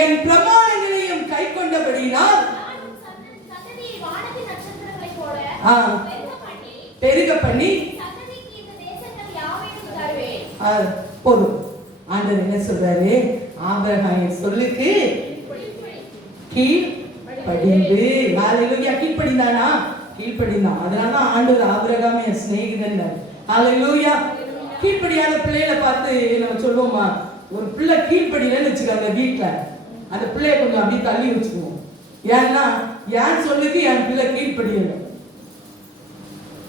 என் பிரமாணங்களையும் கைக்கொண்டபடியினால் பெருக பண்ணி போதும். ஆண்டவர் என்ன சொல்றாரு, ஆபிரகாம் சொல்லுக்கு கீழ்ப்படிந்து. ஹalleluya. கீழ்ப்படிந்தானா? கீழ்ப்படிந்தான். அதனாலதான் ஆண்டவர் ஆபிரகாம் என் சிநேகிதன். ஹalleluya. கீழ்ப்படியாத பிள்ளைகளை பார்த்து நம்ம சொல்லுவோமா, ஒரு பிள்ளை கீழ்ப்படியலன்னு வச்சுக்காங்க வீட்டுல, அந்த பிள்ளைய கொஞ்சம் அப்படி தள்ளி வச்சுக்குவோம். ஏன்னா என் சொல்லுக்கு என் பிள்ளை கீழ்ப்படியல.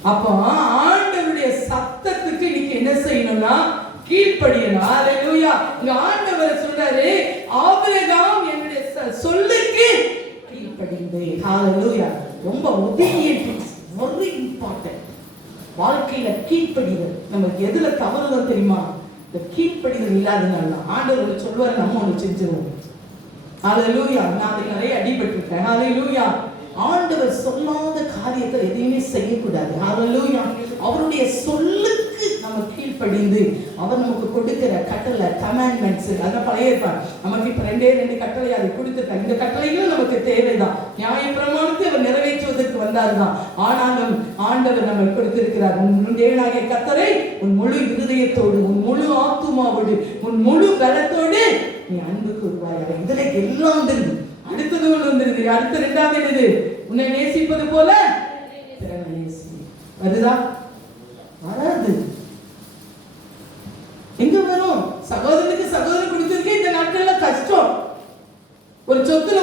அப்போ ஆண்டவருடைய சத்தத்துக்கு இன்னைக்கு என்ன செய்யணும்னா கீழ்ப்படியணும். ஹalleluya. இங்க ஆண்டவர் சொல்றாரு, ஆபிரகாம் என்னுடைய சொல்லுக்கு கீழ்ப்படிந்து. ஹalleluya. ரொம்ப obedience very important. வாழ்க்கையில கீழ்ப்படிதல் நமக்கு எதுல தவறுதான் தெரியுமா? இந்த கீழ்ப்படிதல் இல்லாதனால ஆண்டவர் சொல்வார், நம்ம ஒன்று செஞ்சிருவோம். ஹalleluya. நான் நிறைய அடிபட்டிருக்கேன். ஹalleluya. ஆண்டவர் சொல்லாத காரியத்தை எதையுமே செய்யக்கூடாது. ஹalleluya. அவருடைய சொல்லுக்கு நம்ம நம்ம கீழ்ப்படிந்து அவர் நமக்கு கொடுக்கிற கட்டளை கமாண்ட்மெண்ட்ஸ், அதான் பழைய ஏற்பாடு. நமக்கு இப்ப 2 கட்டளை அதை கொடுத்துட்டார். இந்த கட்டளைகளும் நமக்கு தேவைதான். நியாயப்பிரமாணத்தை அவர் நிறைவேற்றுவதற்கு வந்தார்தான். ஆனாலும் ஆண்டவர் நம்ம கொடுத்திருக்கிறார், உன் தேவனாகிய கர்த்தரை உன் முழு இருதயத்தோடு, உன் முழு ஆத்துமாவோடு, உன் முழு பலத்தோடு நீ அன்பு கூறுவாயாக. இதுல எல்லாம் வந்துருது. அடுத்தது ஒன்று வந்துருது. அடுத்த 2வது என்னது? உன்னை நேசிப்பது போல பிறனை நேசி. வருதா? வராது. எங்க வரும்? சகோதரனுக்கு சகோதரன் கொடுத்திருக்க இந்த நாட்கள்ல கஷ்டம். ஒரு சொத்துல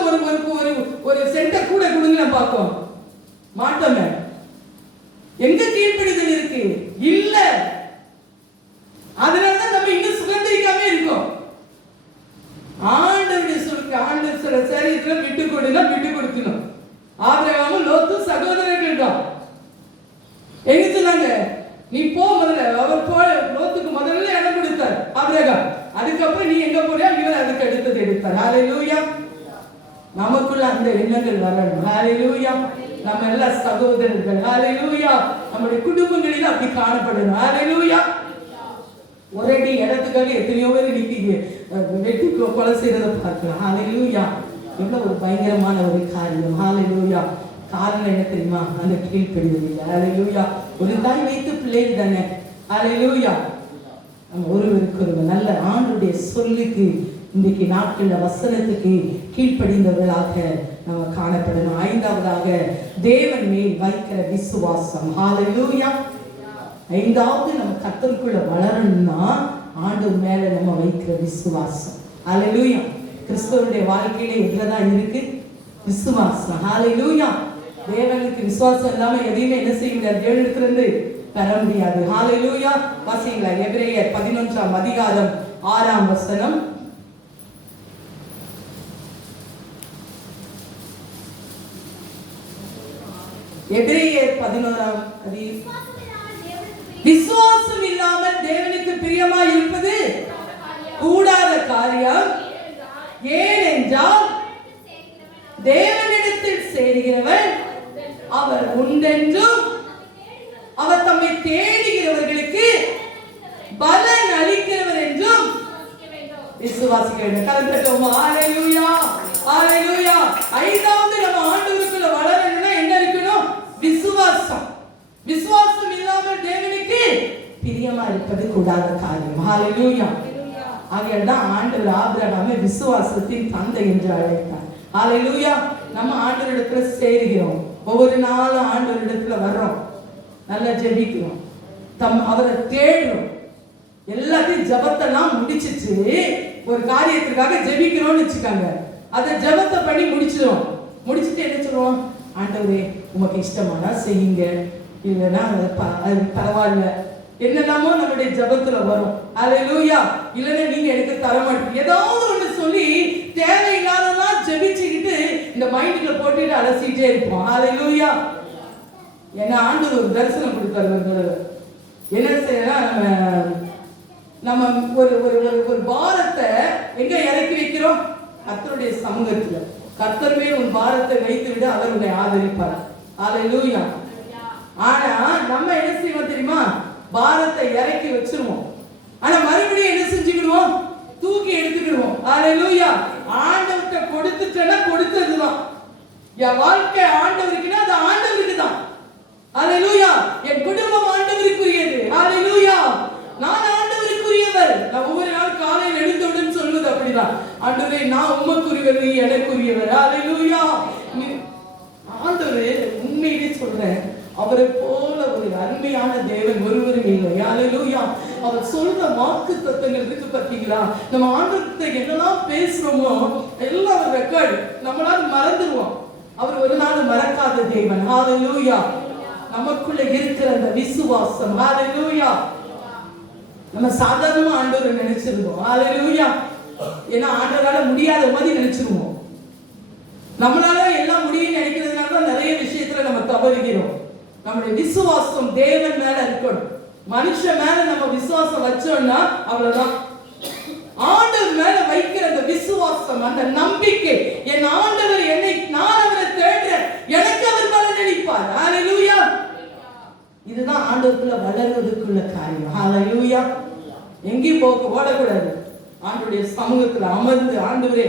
ஒரு சென்டர் கூட கொடுங்க பார்ப்போம் மாட்டோமே. எங்க கீழ்ப்படிதல் இருக்கு? இல்ல. அதனாலதான் நம்ம இன்னும் சுதந்திரிக்காம இருக்கோம். ஆண்டவருடைய சொல்லுக்கு ஆண்டவர் சொல்ற சரித்திர விட்டு கொடுனா விட்டு கொடுக்கணும். ஆபிரகாமும் லோத்தும் சகோதரர்கள் தான். எங்க சொன்னாங்க? நீ போ முதல்ல. அவர் போ, லோத்துக்கு முதல்ல இடம் கொடுத்தார் ஆபிரகாம். அதுக்கப்புறம் நீ எங்க போறியா இவர் அதுக்கு அடுத்தது எடுத்தார். ஹல்லேலூயா. நமக்குள்ள அந்த எண்ணங்கள் வரணும். ஹல்லேலூயா. நம்ம எல்லாம் சகோதரர்கள். ஹல்லேலூயா. நம்முடைய குடும்பங்களில் அப்படி காணப்படணும். ஹல்லேலூயா. ஒரேடி இடத்துக்காக எத்தனையோ பேர் இன்னைக்கு வெட்டி கொலை செய்யறதை பார்க்கலாம். ஹல்லேலூயா. எவ்வளவு ஒரு பயங்கரமான ஒரு காரியம். ஹல்லேலூயா. காரணம் என்ன தெரியுமா? அந்த கீழ்ப்படிதல் இல்லை. ஹல்லேலூயா. ஒரு தாய் வைத்து பிள்ளைகள் தானே. ஹல்லேலூயா. நம்ம ஒருவருக்கு நல்ல ஆண்டுடைய சொல்லுக்கு இன்றைக்கு நாட்கள்ல வசனத்துக்கு கீழ்ப்படிந்தவர்களாக நம்ம காணப்படணும். 5வதாக தேவன் மேல் வைக்கிற விசுவாசம். ஹல்லேலூயா. 5வது நம்ம கர்த்தருக்குள்ள வளரணும்னா ஆண்டவர் மேல நம்ம வைக்கிற விசுவாசம். ஹல்லேலூயா. கிறிஸ்தவனுடைய வாழ்க்கையில எதுலதான் இருக்கு? விசுவாசம். ஹல்லேலூயா. தேவனுக்கு விசுவாசம் இல்லாம எதையுமே என்ன செய்ய முடியாது, தேவனிடத்திலிருந்து பெற முடியாது. ஹல்லேலூயா. வாசிங்களா எபிரேயர் 11ஆம் அதிகாரம் 6ஆம் வசனம். எபிரேயர் 11ஆம் அதிகாரம். விசுவாசம் இல்லாமல் தேவனுக்கு பிரியமா இருப்பது கூடாத காரியம். ஏனென்றால் தேவனிடத்தில் சேருகிறவன் அவர் உண்டென்றும் அவர் தம்மை தேடுகிறவர்களுக்கு பலன் அளிக்கிறவர் என்றும் விசுவாசிக்க வேண்டும். கலந்துட்டோமா? ஹல்லேலூயா. ஹல்லேலூயா. 5வது நம்ம ஆண்டவருக்குள்ள வளரணும்னா என்ன இருக்கணும்? விசுவாசம். விசுவாசம் இல்லாமல் தேவனுக்கு பிரியமா இருப்பது கூடாத காரியம். ஹல்லேலூயா. ஆகையால்தான் ஆண்டவர் ஆபிரகாமை விசுவாசத்தின் தந்தை என்று அழைத்தார். ஹல்லேலூயா. நம்ம ஆண்டவரிடத்துல சேருகிறோம். ஒவ்வொரு நாளும் ஆண்டவரிடத்துல வர்றோம், நல்லா ஜெபிக்கிறோம், அவரை தேடுறோம். எல்லாத்தையும் ஜபத்தெல்லாம் முடிச்சிட்டு ஒரு காரியத்துக்காக ஜெபிக்கிறோம்னு வச்சுக்காங்க. அதை ஜபத்தை பண்ணி முடிச்சிடும். முடிச்சுட்டு என்ன சொல்லுவோம்? ஆண்டவரே உமக்கு இஷ்டமானா செய்யுங்க, இல்லைன்னா அது பரவாயில்ல, என்னெல்லாமோ நம்முடைய ஜபத்துல வரும். ஹல்லேலூயா. இல்லைன்னா நீங்க எனக்கு தர மாட்டீங்க, ஏதாவது ஒண்ணு சொல்லி தேவையில்லாததான் ஜெபிச்சுக்கிட்டு இந்த மைண்டுல போட்டுட்டு அலசிட்டே இருப்போம். ஹல்லேலூயா. ஏன்னா ஆண்டவர் ஒரு தரிசனம் கொடுத்தாரு. என்ன செய்யலாம்? நம்ம ஒரு ஒரு ஒரு பாரத்தை எங்க இறக்கி வைக்கிறோம்? கர்த்தருடைய சமூகத்துல. கர்த்தர் மேல் உன் பாரத்தை வைத்து விட அவர் உன்னை ஆதரிப்பார். ஹல்லேலூயா. ஆனா நம்ம என்ன செய்வோம் தெரியுமா? பாரத்தை இறக்கி வச்சிருவோம். ஆனா மறுபடியும் என்ன செஞ்சுக்கிடுவோம்? தூக்கி எடுத்துக்கிடுவோம். ஹல்லேலூயா. ஆண்டவர்கிட்ட கொடுத்துட்டேன்னா கொடுத்ததுதான். என் வாழ்க்கை ஆண்டவருக்குன்னா அது ஆண்டவருக்கு தான். ஹல்லேலூயா. என் குடும்பம் ஆண்டவருக்குரியது. ஹல்லேலூயா. நான் ஆண்டவருக்குரியவர். நான் ஒவ்வொரு நாள் காலையில் எழுந்தவுடன் சொல்வது அப்படிதான். ஆண்டவரே நான் உமக்குரியவர், எனக்குரியவர். ஹல்லேலூயா. ஆண்டவரே உண்மையிலே சொல்றேன், அவரை போல ஒரு அருமையான தேவன் ஒருவரும் இல்லை. ஹல்லேலூயா. அவர் சொல்ற வாக்குத்தத்தங்கள் இருக்கு பாத்தீங்களா? நம்ம ஆண்டவர்கிட்ட என்னெல்லாம் பேசுறோமோ எல்லாம் ஒரு ரெக்கார்டு. நம்மளால மறந்துடுவோம். அவர் ஒரு நாள் மறக்காத தேவன். ஹல்லேலூயா. நமக்குள்ள இருக்கிற அந்த விசுவாசம். ஹல்லேலூயா. நம்ம சாதாரணமா ஆண்டவரை நினைச்சிருந்தோம். ஹல்லேலூயா. ஏன்னா ஆண்டவரால முடியாத மாதிரி நினைச்சிருவோம். நம்மளால எல்லாம் முடியும் நினைக்கிறதுனால தான் நிறைய விஷயத்துல நம்ம தவறுகிறோம். நம்முடைய விசுவாசம் தேவன் மேல இருக்கணும். மனுஷன் மேல நம்ம விசுவாசம் வச்சோம்னா அவ்வளவுதான். ஆண்டவர் மேல வைக்கிற அந்த விசுவாசம், அந்த நம்பிக்கை, என் ஆண்டவர் என்னை, நான் அவரை தேடுறேன், எனக்கு அவர் பலன் அளிப்பார். ஹல்லேலூயா. இதுதான் ஆண்டவருக்குள்ள வளர்வதற்குள்ள காரியம். ஹல்லேலூயா. எங்கேயும் ஓடக்கூடாது. ஆண்டவருடைய சமூகத்துல அமர்ந்து, ஆண்டவரே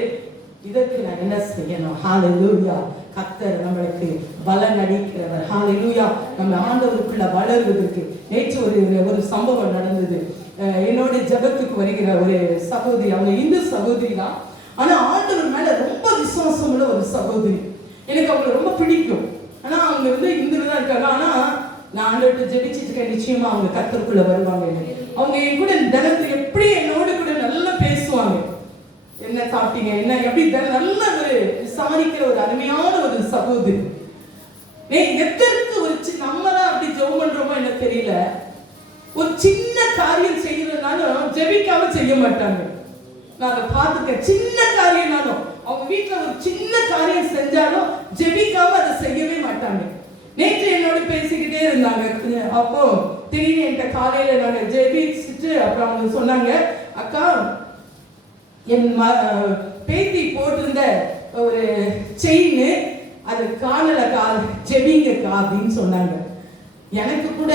இதற்கு நான் என்ன செய்யணும்? ஹல்லேலூயா. கர்த்தர் நம்மளுக்கு பலன் அளிக்கிறவர். ஹல்லேலூயா. நம்ம ஆண்டவருக்குள்ள வளர்வதற்கு நேற்று ஒரு சம்பவம் நடந்தது. என்னோட ஜெபத்துக்கு வருகிற ஒரு சகோதரி, அவங்க இந்து சகோதரி தான். ஆனா ஆண்டவர் மேல ரொம்ப விசுவாசம் உள்ள ஒரு சகோதரி. எனக்கு அவங்களை ரொம்ப பிடிக்கும். ஆனா அவங்க இந்துல தான் இருக்காங்க. ஆனா நான் ஆண்டவர்கிட்ட ஜெபிச்சுட்டு இருக்கேன், நிச்சயமா அவங்க கர்த்தருக்குள்ள வருவாங்க. அவங்க என் கூட தினத்தை எப்படி என்னோட கூட நல்லா பேசுவாங்க. என்ன சாப்பிட்டீங்க, என்ன எப்படி, நல்ல ஒரு விசாரிக்கிற ஒரு அருமையான ஒரு சகோதரி. எதற்கு ஒரு நம்ம தான் அப்படி ஜெபம் பண்றோமோ என்ன தெரியல, ஒரு சின்ன காரியம் செய்யறதுனாலும் ஜெபிக்காம செய்ய மாட்டாங்க. நான் அதை பார்த்துக்க, சின்ன காரியம்னாலும் அவங்க வீட்டுல ஒரு சின்ன காரியம் செஞ்சாலும் ஜெபிக்காம அதை செய்யவே மாட்டாங்க. நேற்று என்னோட பேசிக்கிட்டே இருந்தாங்க. அப்போ திடீர்னு என்கிட்ட காலையில நாங்க ஜெபிச்சுட்டு அப்புறம் அவங்க சொன்னாங்க, அக்கா என் பேத்தி போட்டிருந்த ஒரு செயின் அது காணலக்கா, ஜெபிங்கக்கா அப்படின்னு சொன்னாங்க. எனக்கு கூட,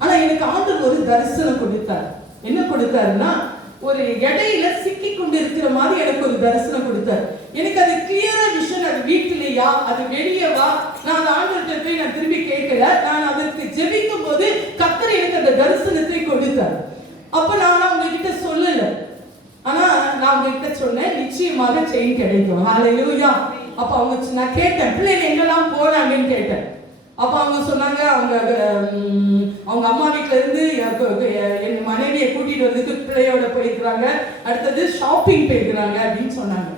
ஆனா எனக்கு ஆண்டவர் ஒரு தரிசனம் கொடுத்தார். என்ன கொடுத்தாருன்னா, ஒரு இடையில சிக்கி கொண்டு இருக்கிற மாதிரி எனக்கு ஒரு தரிசனம் கொடுத்தார். எனக்கு அது கிளியரா விஷன், அது வீட்டிலேயா அது வெளியவா, நான் அந்த ஆண்டவர்கிட்ட போய் நான் திரும்பி கேட்கல. நான் அதற்கு ஜெபிக்கும் போது கர்த்தர் எனக்கு அந்த தரிசனத்தை கொடுத்தார். அப்ப நான் உங்ககிட்ட சொல்லல, ஆனா நான் உங்ககிட்ட சொன்னேன், நிச்சயமாக செயின் கிடைக்கும். ஹல்லேலூயா. அப்ப அவங்க, நான் கேட்டேன் பிள்ளைங்க எங்கெல்லாம் போனாங்கன்னு கேட்டேன். அப்ப அவங்க சொன்னாங்க, அவங்க அம்மா வீட்டுல இருந்து என் மனைவியை கூட்டிட்டு வந்து பிள்ளையோட போயிருக்கிறாங்க, அடுத்தது ஷாப்பிங் போயிருக்கிறாங்க அப்படின்னு சொன்னாங்க.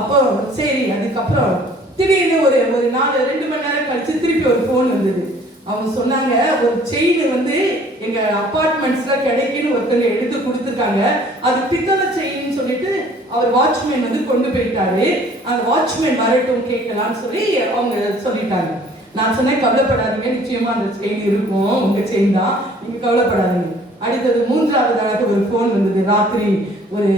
அப்போ சரி. அதுக்கப்புறம் திடீர்னு ஒரு 2 மணி நேரம் கழிச்சு திருப்பி ஒரு போன் வந்தது. அவங்க சொன்னாங்க, ஒரு செயின் எங்க அபார்ட்மெண்ட்ஸ்ல கிடைக்குன்னு ஒருத்தங்க எடுத்து கொடுத்துருக்காங்க, அது பித்தளை செயின் சொல்லிட்டு அவர் வாட்ச்மேன் கொண்டு போயிட்டாரு, அந்த வாட்ச்மேன் வரட்டும் கேட்கலாம்னு சொல்லி அவங்க சொல்லிட்டாங்க. நான் சொன்னேன், கவலைப்படாதீங்க, நிச்சயமா அந்த செயின் இருக்கும், உங்க செயின் தான், நீங்க கவலைப்படாதீங்க. அடுத்தது 3ஆவதாக ஒரு போன் வந்தது. ராத்திரி ஒரு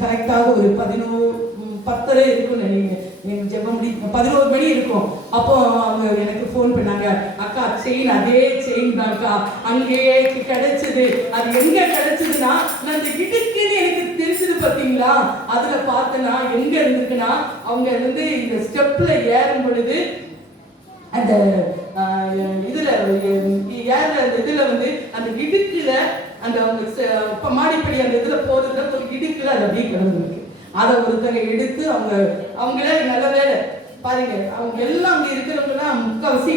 கரெக்டாக ஒரு 10:30 இருக்கும் நினைக்கிறேன், எனக்கு ஜெபம் 11 மணி இருக்கும். அப்போ அவங்க எனக்கு போன் பண்ணாங்க, அக்கா செயின் அதே செயின் தான்க்கா, அங்கேயே கிடைச்சது. அது எங்க கிடைச்சதுன்னா, நான் இந்த இடுக்குன்னு எனக்கு தெரிஞ்சது பார்த்தீங்களா, அதுல பார்த்தேன்னா எங்க இருந்துக்குன்னா, அவங்க இந்த ஸ்டெப்ல ஏறும் பொழுது அந்த இதுல ஏற இதுல அந்த இடுக்குல அந்த மாடிப்படி அந்த இதுல போறதுல ஒரு இடுக்குல அது அப்படியே கிடந்துருக்கு. அதை ஒருத்தங்க எடுத்து அவங்களே நல்ல வேலை பாருங்க, அவங்க எல்லாம் அங்க இருக்கிறவங்கலாம் முக்கால்வாசி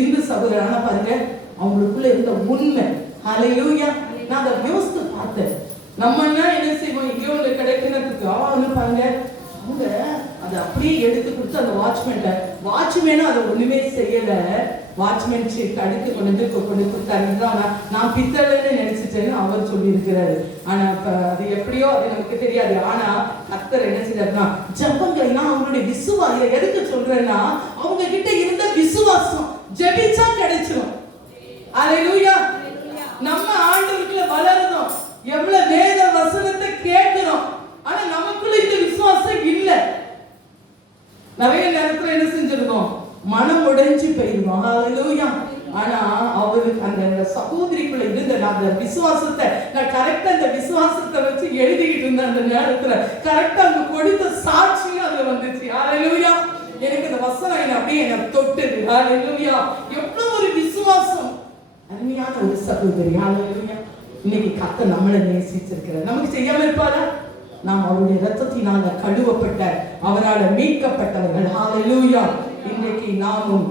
இந்து சகோதரர். ஆனா பாருங்க அவங்களுக்குள்ள இருந்த உண்மை. ஹல்லேலூயா. நான் அதை யோசித்து பார்த்தேன். நம்ம என்ன செய்வோம், எங்கேயோ ஒன்று கிடைக்கிறதுக்கு பாருங்க, அவங்க அதை அப்படியே எடுத்து கொடுத்து அந்த வாட்ச்மேனும் அதை ஒண்ணுமே செய்யல. வாட்ச்மேன் அடுத்து கொண்டு கொடுத்தாருதான் நான் பித்தளைன்னு நினைச்சிட்டேன்னு அவர் சொல்லி இருக்கிறாரு. ஆனா அது எப்படியோ அது நமக்கு தெரியாது. ஆனா கர்த்தர் என்ன செய்யறாருன்னா, ஜெபங்கள்னா அவங்களுடைய விசுவாசம். எதுக்கு சொல்றேன்னா, அவங்க கிட்ட இருந்த விசுவாசம் ஜெபிச்சா கிடைச்சிடும். அல்லேலூயா. நம்ம ஆண்டவருக்குள்ள வளரணும், எவ்வளவு வேத வசனத்தை கேட்கிறோம், ஆனா நமக்குள்ள இந்த விசுவாசம் இல்ல. நிறைய நேரத்துல என்ன செஞ்சிருக்கோம், மனம் உடைஞ்சு போயிருக்கோம். ஹல்லேலூயா. ஆனா அவருக்கு அந்த சகோதரிக்குள்ள இருந்த அந்த விசுவாசத்தை, நான் கரெக்டா அந்த விசுவாசத்தை வச்சு எழுதிக்கிட்டு இருந்த அந்த நேரத்துல கரெக்டா அவங்க கொடுத்த சாட்சியும் அதுல வந்துச்சு. ஹல்லேலூயா. எனக்கு அந்த வசனம் அப்படியே எனக்கு தொட்டுது. ஹல்லேலூயா. எவ்வளவு ஒரு விசுவாசம், அருமையான ஒரு சகோதரி. ஹல்லேலூயா. இன்னைக்கு கர்த்தர் நம்மளை நேசிச்சிருக்கிறார். நமக்கு செய்யாம இருப்பாரா? நாம் அவருடைய இரத்தத்தினால கழுவப்பட்ட, அவரால் மீட்கப்பட்டவர்கள். ஹல்லேலூயா. இன்றைக்கு நாமும்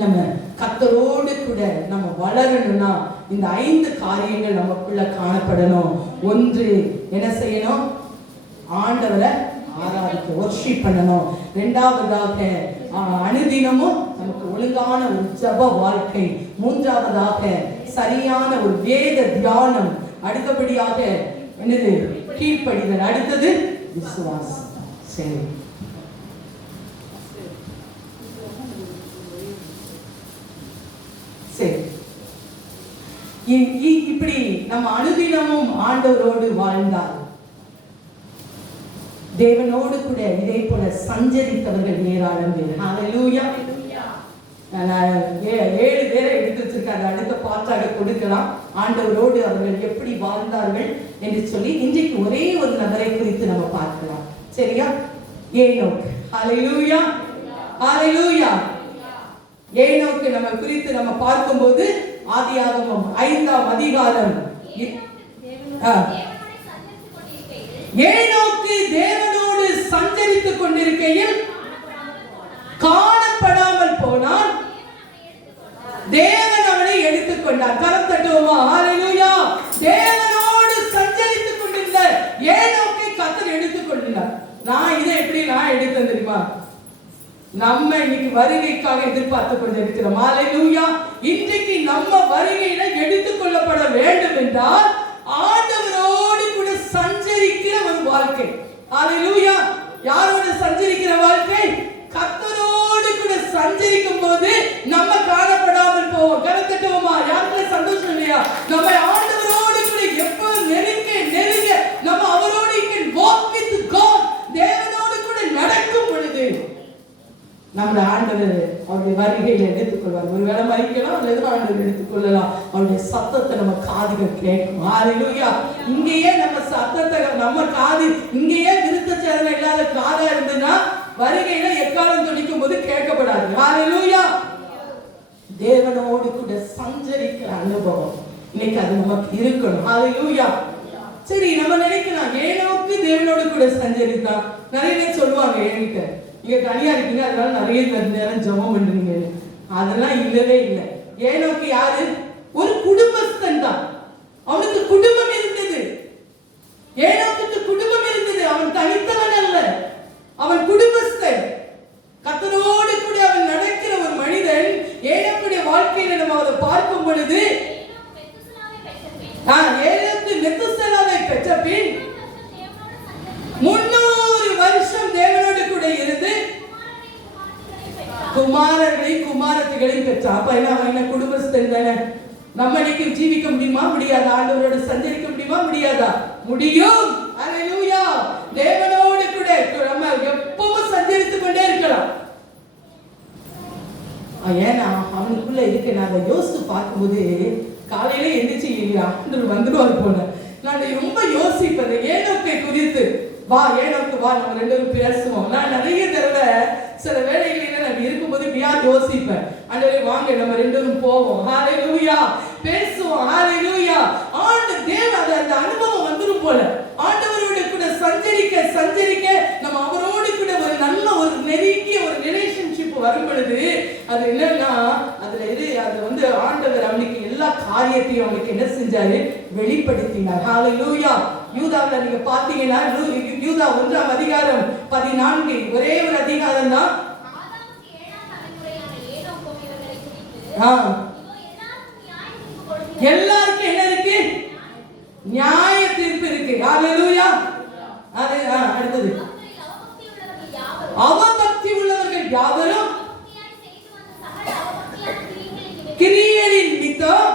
நம்ம கர்த்தரோடு கூட நம்ம வளரணும்னா இந்த 5 காரியங்கள் நமக்குள்ள காணப்படணும். ஒன்று, என்ன செய்யணும், ஆண்டவரை ஆராதிக்க, வொர்ஷிப் பண்ணணும். 2ஆவதாக அனுதினமும் நமக்கு ஒழுங்கான ஒரு ஜெப வாழ்க்கை. 3ஆவதாக சரியான ஒரு வேத தியானம். அடுத்தபடியாக என்னது, கீழ்ப்படிதல். அடுத்தது விசுவாசம். சரி, சரி. இப்படி நம்ம அனுதினமும் ஆண்டவரோடு வாழ்ந்தால், தேவனோடு கூட இதே போல சஞ்சரித்தவர்கள் ஏராளம் பேர். ஹல்லேலூயா. நான் 7 பேரை எடுத்து வச்சிருக்காங்க. அடுத்த பாட்டாக கொடுக்கலாம். ஆண்டவரோடு அவர்கள் எப்படி வாழ்ந்தார்கள் என்று சொல்லி இன்றைக்கு ஒரே ஒரு நபரை குறித்து நம்ம பார்க்கலாம். சரியா? ஏனோக். ஹல்லேலூயா, ஹல்லேலூயா. ஏனோக்கு நம்ம குறித்து நம்ம பார்க்கும்போது ஆதியாகமம் 5ஆம் அதிகாரம் ஏனோக்கு தேவனோடு சஞ்சரித்துக் கொண்டிருக்கையில் காணப்படாமல் போனான். தேவன் அவனை எடுத்துக்கொண்டார். கரம் தட்டுவோமா? ஹல்லேலூயா. தேவனோடு சஞ்சரித்துக் கொண்டிருந்த ஏனோக்கை கர்த்தர் எடுத்துக்கொண்டார். நான் இதை எப்படி நான் எடுத்தேன் தெரியுமா? நம்ம இன்னைக்கு வருகைக்காக எதிர்பார்த்து கொண்டிருக்கிறோம். ஹல்லேலூயா. இன்றைக்கு நம்ம வருகையில எடுத்துக்கொள்ளப்பட வேண்டும் என்றால் ஆண்டவரோடு கூட சஞ்சரிக்கிற ஒரு வாழ்க்கை. ஹல்லேலூயா. யாரோடு சஞ்சரிக்கிற வாழ்க்கை? கர்த்தரோடு கூட சஞ்சரிக்கும் போது நம்ம காணப்படாமல் போவோம். கரத்தட்டுவோமா? யாருக்கு சந்தோஷம் இல்லையா? நம்ம ஆண்டவரோடு கூட எப்ப நெருங்க நம்ம அவரோடு walk with God, தேவனோடு கூட நடக்கும் பொழுது நம்முடைய ஆண்டவர் அவருடைய வருகையில் எடுத்துக்கொள்வார். ஒருவேளை மறிக்கலாம் அல்லது ஆண்டவர் எடுத்துக்கொள்ளலாம். அவருடைய சத்தத்தை நம்ம காதுகள் கேட்கும். ஹல்லேலூயா. இங்கேயே நம்ம சத்தத்தை நம்ம காது இங்கேயே விருத்த சேதனை இல்லாத காதா இருந்ததுன்னா வருகையில எக்காலம் துணிக்கும் போது கேட்கப்படாது. ஹல்லேலூயா. தேவனோடு கூட சஞ்சரிக்கிற அனுபவம் இன்னைக்கு அது நமக்கு இருக்கணும். ஹல்லேலூயா. சரி, நம்ம நினைக்கலாம் ஏனோக்கு தேவனோடு கூட சஞ்சரித்தான். நிறைய பேர் சொல்லுவாங்க என்கிட்ட, நீங்க தனியா இருக்கீங்க அதனால நிறைய நேரம் ஜெபம் பண்றீங்க. அதெல்லாம் இல்லவே இல்லை. ஏனோக்கு யாரு? ஒரு குடும்பஸ்தன் தான். அவனுக்கு குடும்பம் இருந்தது. ஏனோக்கு குடும்பம் இருந்தது. அவன் தனித்தவன் அல்ல, அவன் குடும்பஸ்தன். கர்த்தரோடு கூட அவன் நடக்கிற ஒரு மனிதன். ஏனோக்குடைய வாழ்க்கையில நம்ம அதை பார்க்கும் பொழுது ஏனோக்கு மெத்துசலாவை பெற்ற பின் 300 வருஷம் தேவனோடு கூட இருந்து குமாரர்களையும் குமாரத்திகளையும் பெற்றான். அப்ப என்ன குடும்பஸ்தன் தானே. நம்ம இன்னைக்கு ஜீவிக்க முடியுமா? முடியாதா? ஆண்டவரோடு சஞ்சரிக்க முடியுமா? முடியாதா? முடியும். ஹல்லேலூயா. தேவனோடு கூட நம்ம எப்பவும் சஞ்சரித்துக் கொண்டே இருக்கலாம். ஏன்னா அவனுக்குள்ள இருக்கு. நான் அதை யோசித்து பார்க்கும்போது காலையில எந்திரிச்சு ஆண்டவர் வந்துடுவார் போல நான் ரொம்ப யோசிப்பது ஏனோக்கை குறித்து. வா ஏனோக்கு வா, நம்ம 2 பேரும் பேசுவோம். நான் நிறைய தடவை சில வேளைகளில நான் இருக்கும்போது இப்படியா யோசிப்பேன். ஆண்டவரே வாங்க நம்ம 2 பேரும் போவோம். ஹல்லேலூயா. பேசுவோம். ஹல்லேலூயா. அந்த அனுபவம் வந்துரும் போல. ஆண்டவரோடு கூட சஞ்சரிக்க நம்ம அவரோடு கூட ஒரு நல்ல ஒரு நெருங்கிய ஒரு ரிலேஷன்ஷிப் வரும் பொழுது அது என்னன்னா அது ஆண்டவர் அவனுக்கு எல்லா காரியத்தையும் அவனுக்கு என்ன செஞ்சாரு? வெளிப்படுத்தினார். ஹல்லேலூயா. யூதாவில் நீங்க பாத்தீங்கன்னா யூதா 1ஆம் அதிகாரம் 14 ஒரே ஒரு அதிகாரம் தான். எல்லாருக்கும் என்ன இருக்கு? நியாய தீர்ப்பு இருக்கு. ஹல்லேலூயா. அடுத்தது அவபக்தி உள்ளவர்கள் யாவரும் கிரியைகளின் நிமித்தம்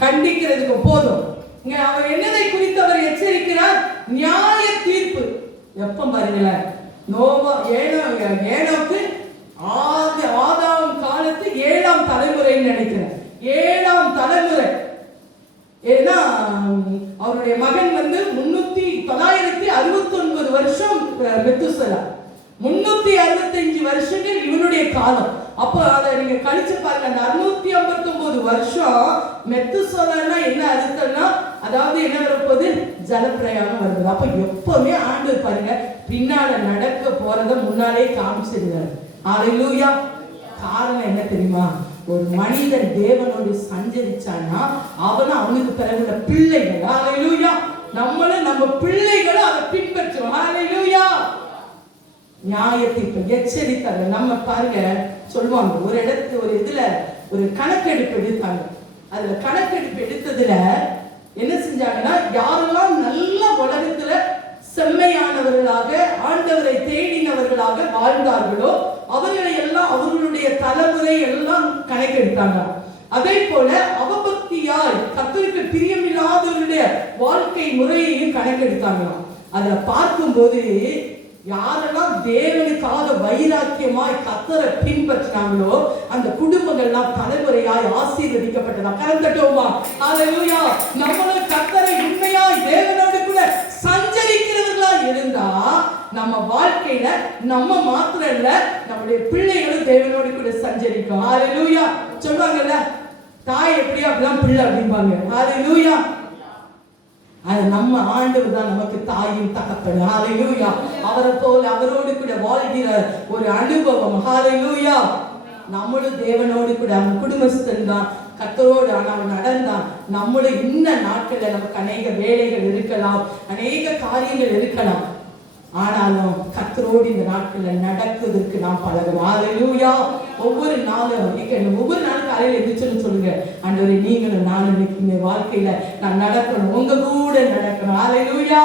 கண்டிக்கிறதுக்கு போதும். இங்க அவர் என்னதை குறித்து அவர் எச்சரிக்கிறார்? நியாய தீர்ப்பு. எப்ப பாருங்களேன், ஏனோக்கு ஆதாம் காலத்து 7ஆம் தலைமுறைன்னு நினைக்கிறேன். 7ஆம் தலைமுறை. ஏன்னா அவருடைய மகன் 969 வருஷம் மெத்துசலா, 365 வருஷங்கள் இவனுடைய காலம். அப்ப அதை நீங்க கழிச்சு பாருங்க. அந்த 659 வருஷம் மெத்துசலான்னா என்ன அர்த்தம்னா, அதாவது என்ன வரப்போது? ஜலப்பிரயாணம் வருது. அப்ப எப்பவுமே ஆண்டவர் பாருங்க பின்னால நடக்க போறத முன்னாலே காமிச்சிருந்தாரு. ஹல்லேலூயா. காரணம் என்ன தெரியுமா? ஒரு மனிதன் தேவனோடு சஞ்சரிச்சான்னா அவனுக்கு பிறகுள்ள பிள்ளைகள். ஹல்லேலூயா. நம்மளும் நம்ம பிள்ளைகளும் அதை பின்பற்றுவோம். ஹல்லேலூயா. நியாயத்தை எச்சரித்தாங்க. நம்ம பாருங்க சொல்லுவாங்க, ஒரு இதுல ஒரு கணக்கெடுப்பு எடுத்தாங்க. அதுல கணக்கெடுப்பு எடுத்ததுல என்ன செஞ்சாங்கன்னா, யாரெல்லாம் நல்ல உலகத்துல செம்மையானவர்களாக ஆண்டவரை தேடினவர்களாக வாழ்ந்தார்களோ அவர்களை எல்லாம் அவர்களுடைய தலைமுறை எல்லாம் கணக்கெடுத்தாங்க. அதே போல அவபக்தியால் கர்த்தருக்கு பிரியமில்லாதவருடைய வாழ்க்கை முறையையும் கணக்கெடுத்தாங்களாம். அதுல பார்க்கும்போது யாரெல்லாம் தேவனுக்காக வைராக்கியமாய் கர்த்தரை பின்பற்றினாங்களோ அந்த குடும்பங்கள்லாம் தலைமுறையாய் ஆசீர்வதிக்கப்பட்டதா. கரந்தட்டோமா. ஹல்லேலூயா. நம்மளும் கர்த்தரை உண்மையாய் தேவனோடு கூட சஞ்சரிக்கிறவர்களா இருந்தா நம்ம வாழ்க்கையில நம்ம மாத்திரம் இல்ல, நம்முடைய பிள்ளைகளும் தேவனோடு கூட சஞ்சரிக்கும். ஹல்லேலூயா. சொல்லுவாங்கல்ல, தாய் எப்படியா அப்படிதான் பிள்ளை அப்படிம்பாங்க. ஹல்லேலூயா. அது நம்ம ஆண்டவர் தான் நமக்கு தாயும் தகப்பன். ஹல்லேலூயா. அவரை போல அவரோடு கூட வாழ்கிற ஒரு அனுபவம். ஹல்லேலூயா. நம்மளும் தேவனோடு கூட அந்த குடும்பஸ்தன் தான் கர்த்தரோடு ஆனால் நடந்தான். நம்மளும் இந்த நாட்கள்ல நமக்கு அநேக வேலைகள் இருக்கலாம், அநேக காரியங்கள் இருக்கலாம். ஆனாலும் கர்த்தரோடு இந்த நாட்கள்ல நடக்குவதற்கு நாம் பழகணும். ஹல்லேலூயா. ஒவ்வொரு நாளும் காலையில எந்திரிச்சு சொல்லுங்க, ஆண்டவரே நீங்களும் நானும் இன்னைக்கு இந்த வாழ்க்கையில நான் நடக்கணும், உங்க கூட நடக்கணும். ஹல்லேலூயா.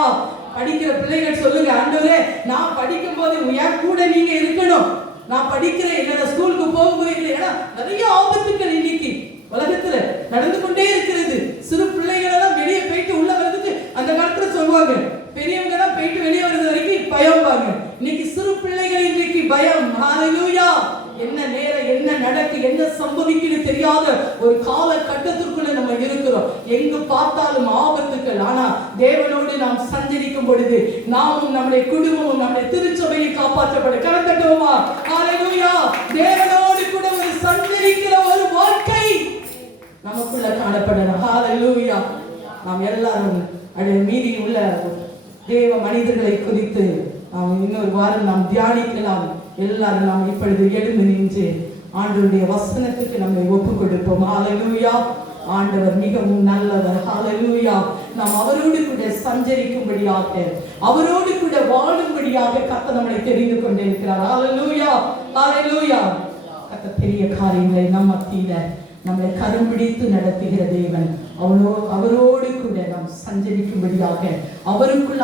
படிக்கிற பிள்ளைகள் சொல்லுங்க, ஆண்டவரே நான் படிக்கும் போது என் கூட நீங்க இருக்கணும். நான் படிக்கிறேன், என்னோட ஸ்கூலுக்கு போகும்போது இல்லையா நிறைய ஆபத்துக்கள் இன்னைக்கு உலகத்துல நடந்து கொண்டே இருக்கிறது. சிறு பிள்ளைகள் எல்லாம் வெளியே போயிட்டு உள்ள வர்றதுக்கு அந்த காலத்துல சொல்லுவாங்க, பெரியவங்க தான் போயிட்டு வெளியே வர்றது வரைக்கும் பயம் பாங்க. இன்னைக்கு சிறு பிள்ளைகள் இன்னைக்கு பயம். ஹல்லேலூயா. என்ன நேரம் என்ன நடக்கு என்ன சம்பவிக்குன்னு தெரியாத ஒரு கால கட்டத்திற்குள்ள நம்ம இருக்கிறோம். எங்கு பார்த்தாலும் ஆபத்துக்கள். ஆனா தேவனோடு நாம் சஞ்சரிக்கும் பொழுது நாமும் நம்முடைய குடும்பமும் நம்முடைய திருச்சபையை காப்பாற்றப்பட. கரந்தட்டோமா. ஹல்லேலூயா. தேவனோடு கூட ஒரு சஞ்சரிக்கிற ஒரு வாழ்க்கை நமக்குள்ள காணப்படணும். ஹல்லேலூயா. நாம் எல்லாரும் மீதி உள்ள தேவ மனிதர்களை குறித்து இன்னொரு வாரம் நாம் தியானிக்கலாம். எல்லாரும் நாம் இப்பொழுது எழுந்து நின்று ஆண்டவருடைய வசனத்துக்கு நம்மை ஒப்புக் கொடுப்போம். ஹல்லேலூயா. ஆண்டவர் மிகவும் நல்லவர். ஹல்லேலூயா. நாம் அவரோடு கூட சஞ்சரிக்கும்படியாக அவரோடு கூட வாழும்படியாக கர்த்தர் நம்மை தெரிந்து கொண்டிருக்கிறார். ஹல்லேலூயா. ஹல்லேலூயா. கர்த்தர் பெரிய காரியங்களை நம் மத்தியில நம்மை கரம் பிடித்து நடத்துகிற தேவன். அவரோடு கூட நாம் சஞ்சரிக்கும்படியாக அவருக்குள்ள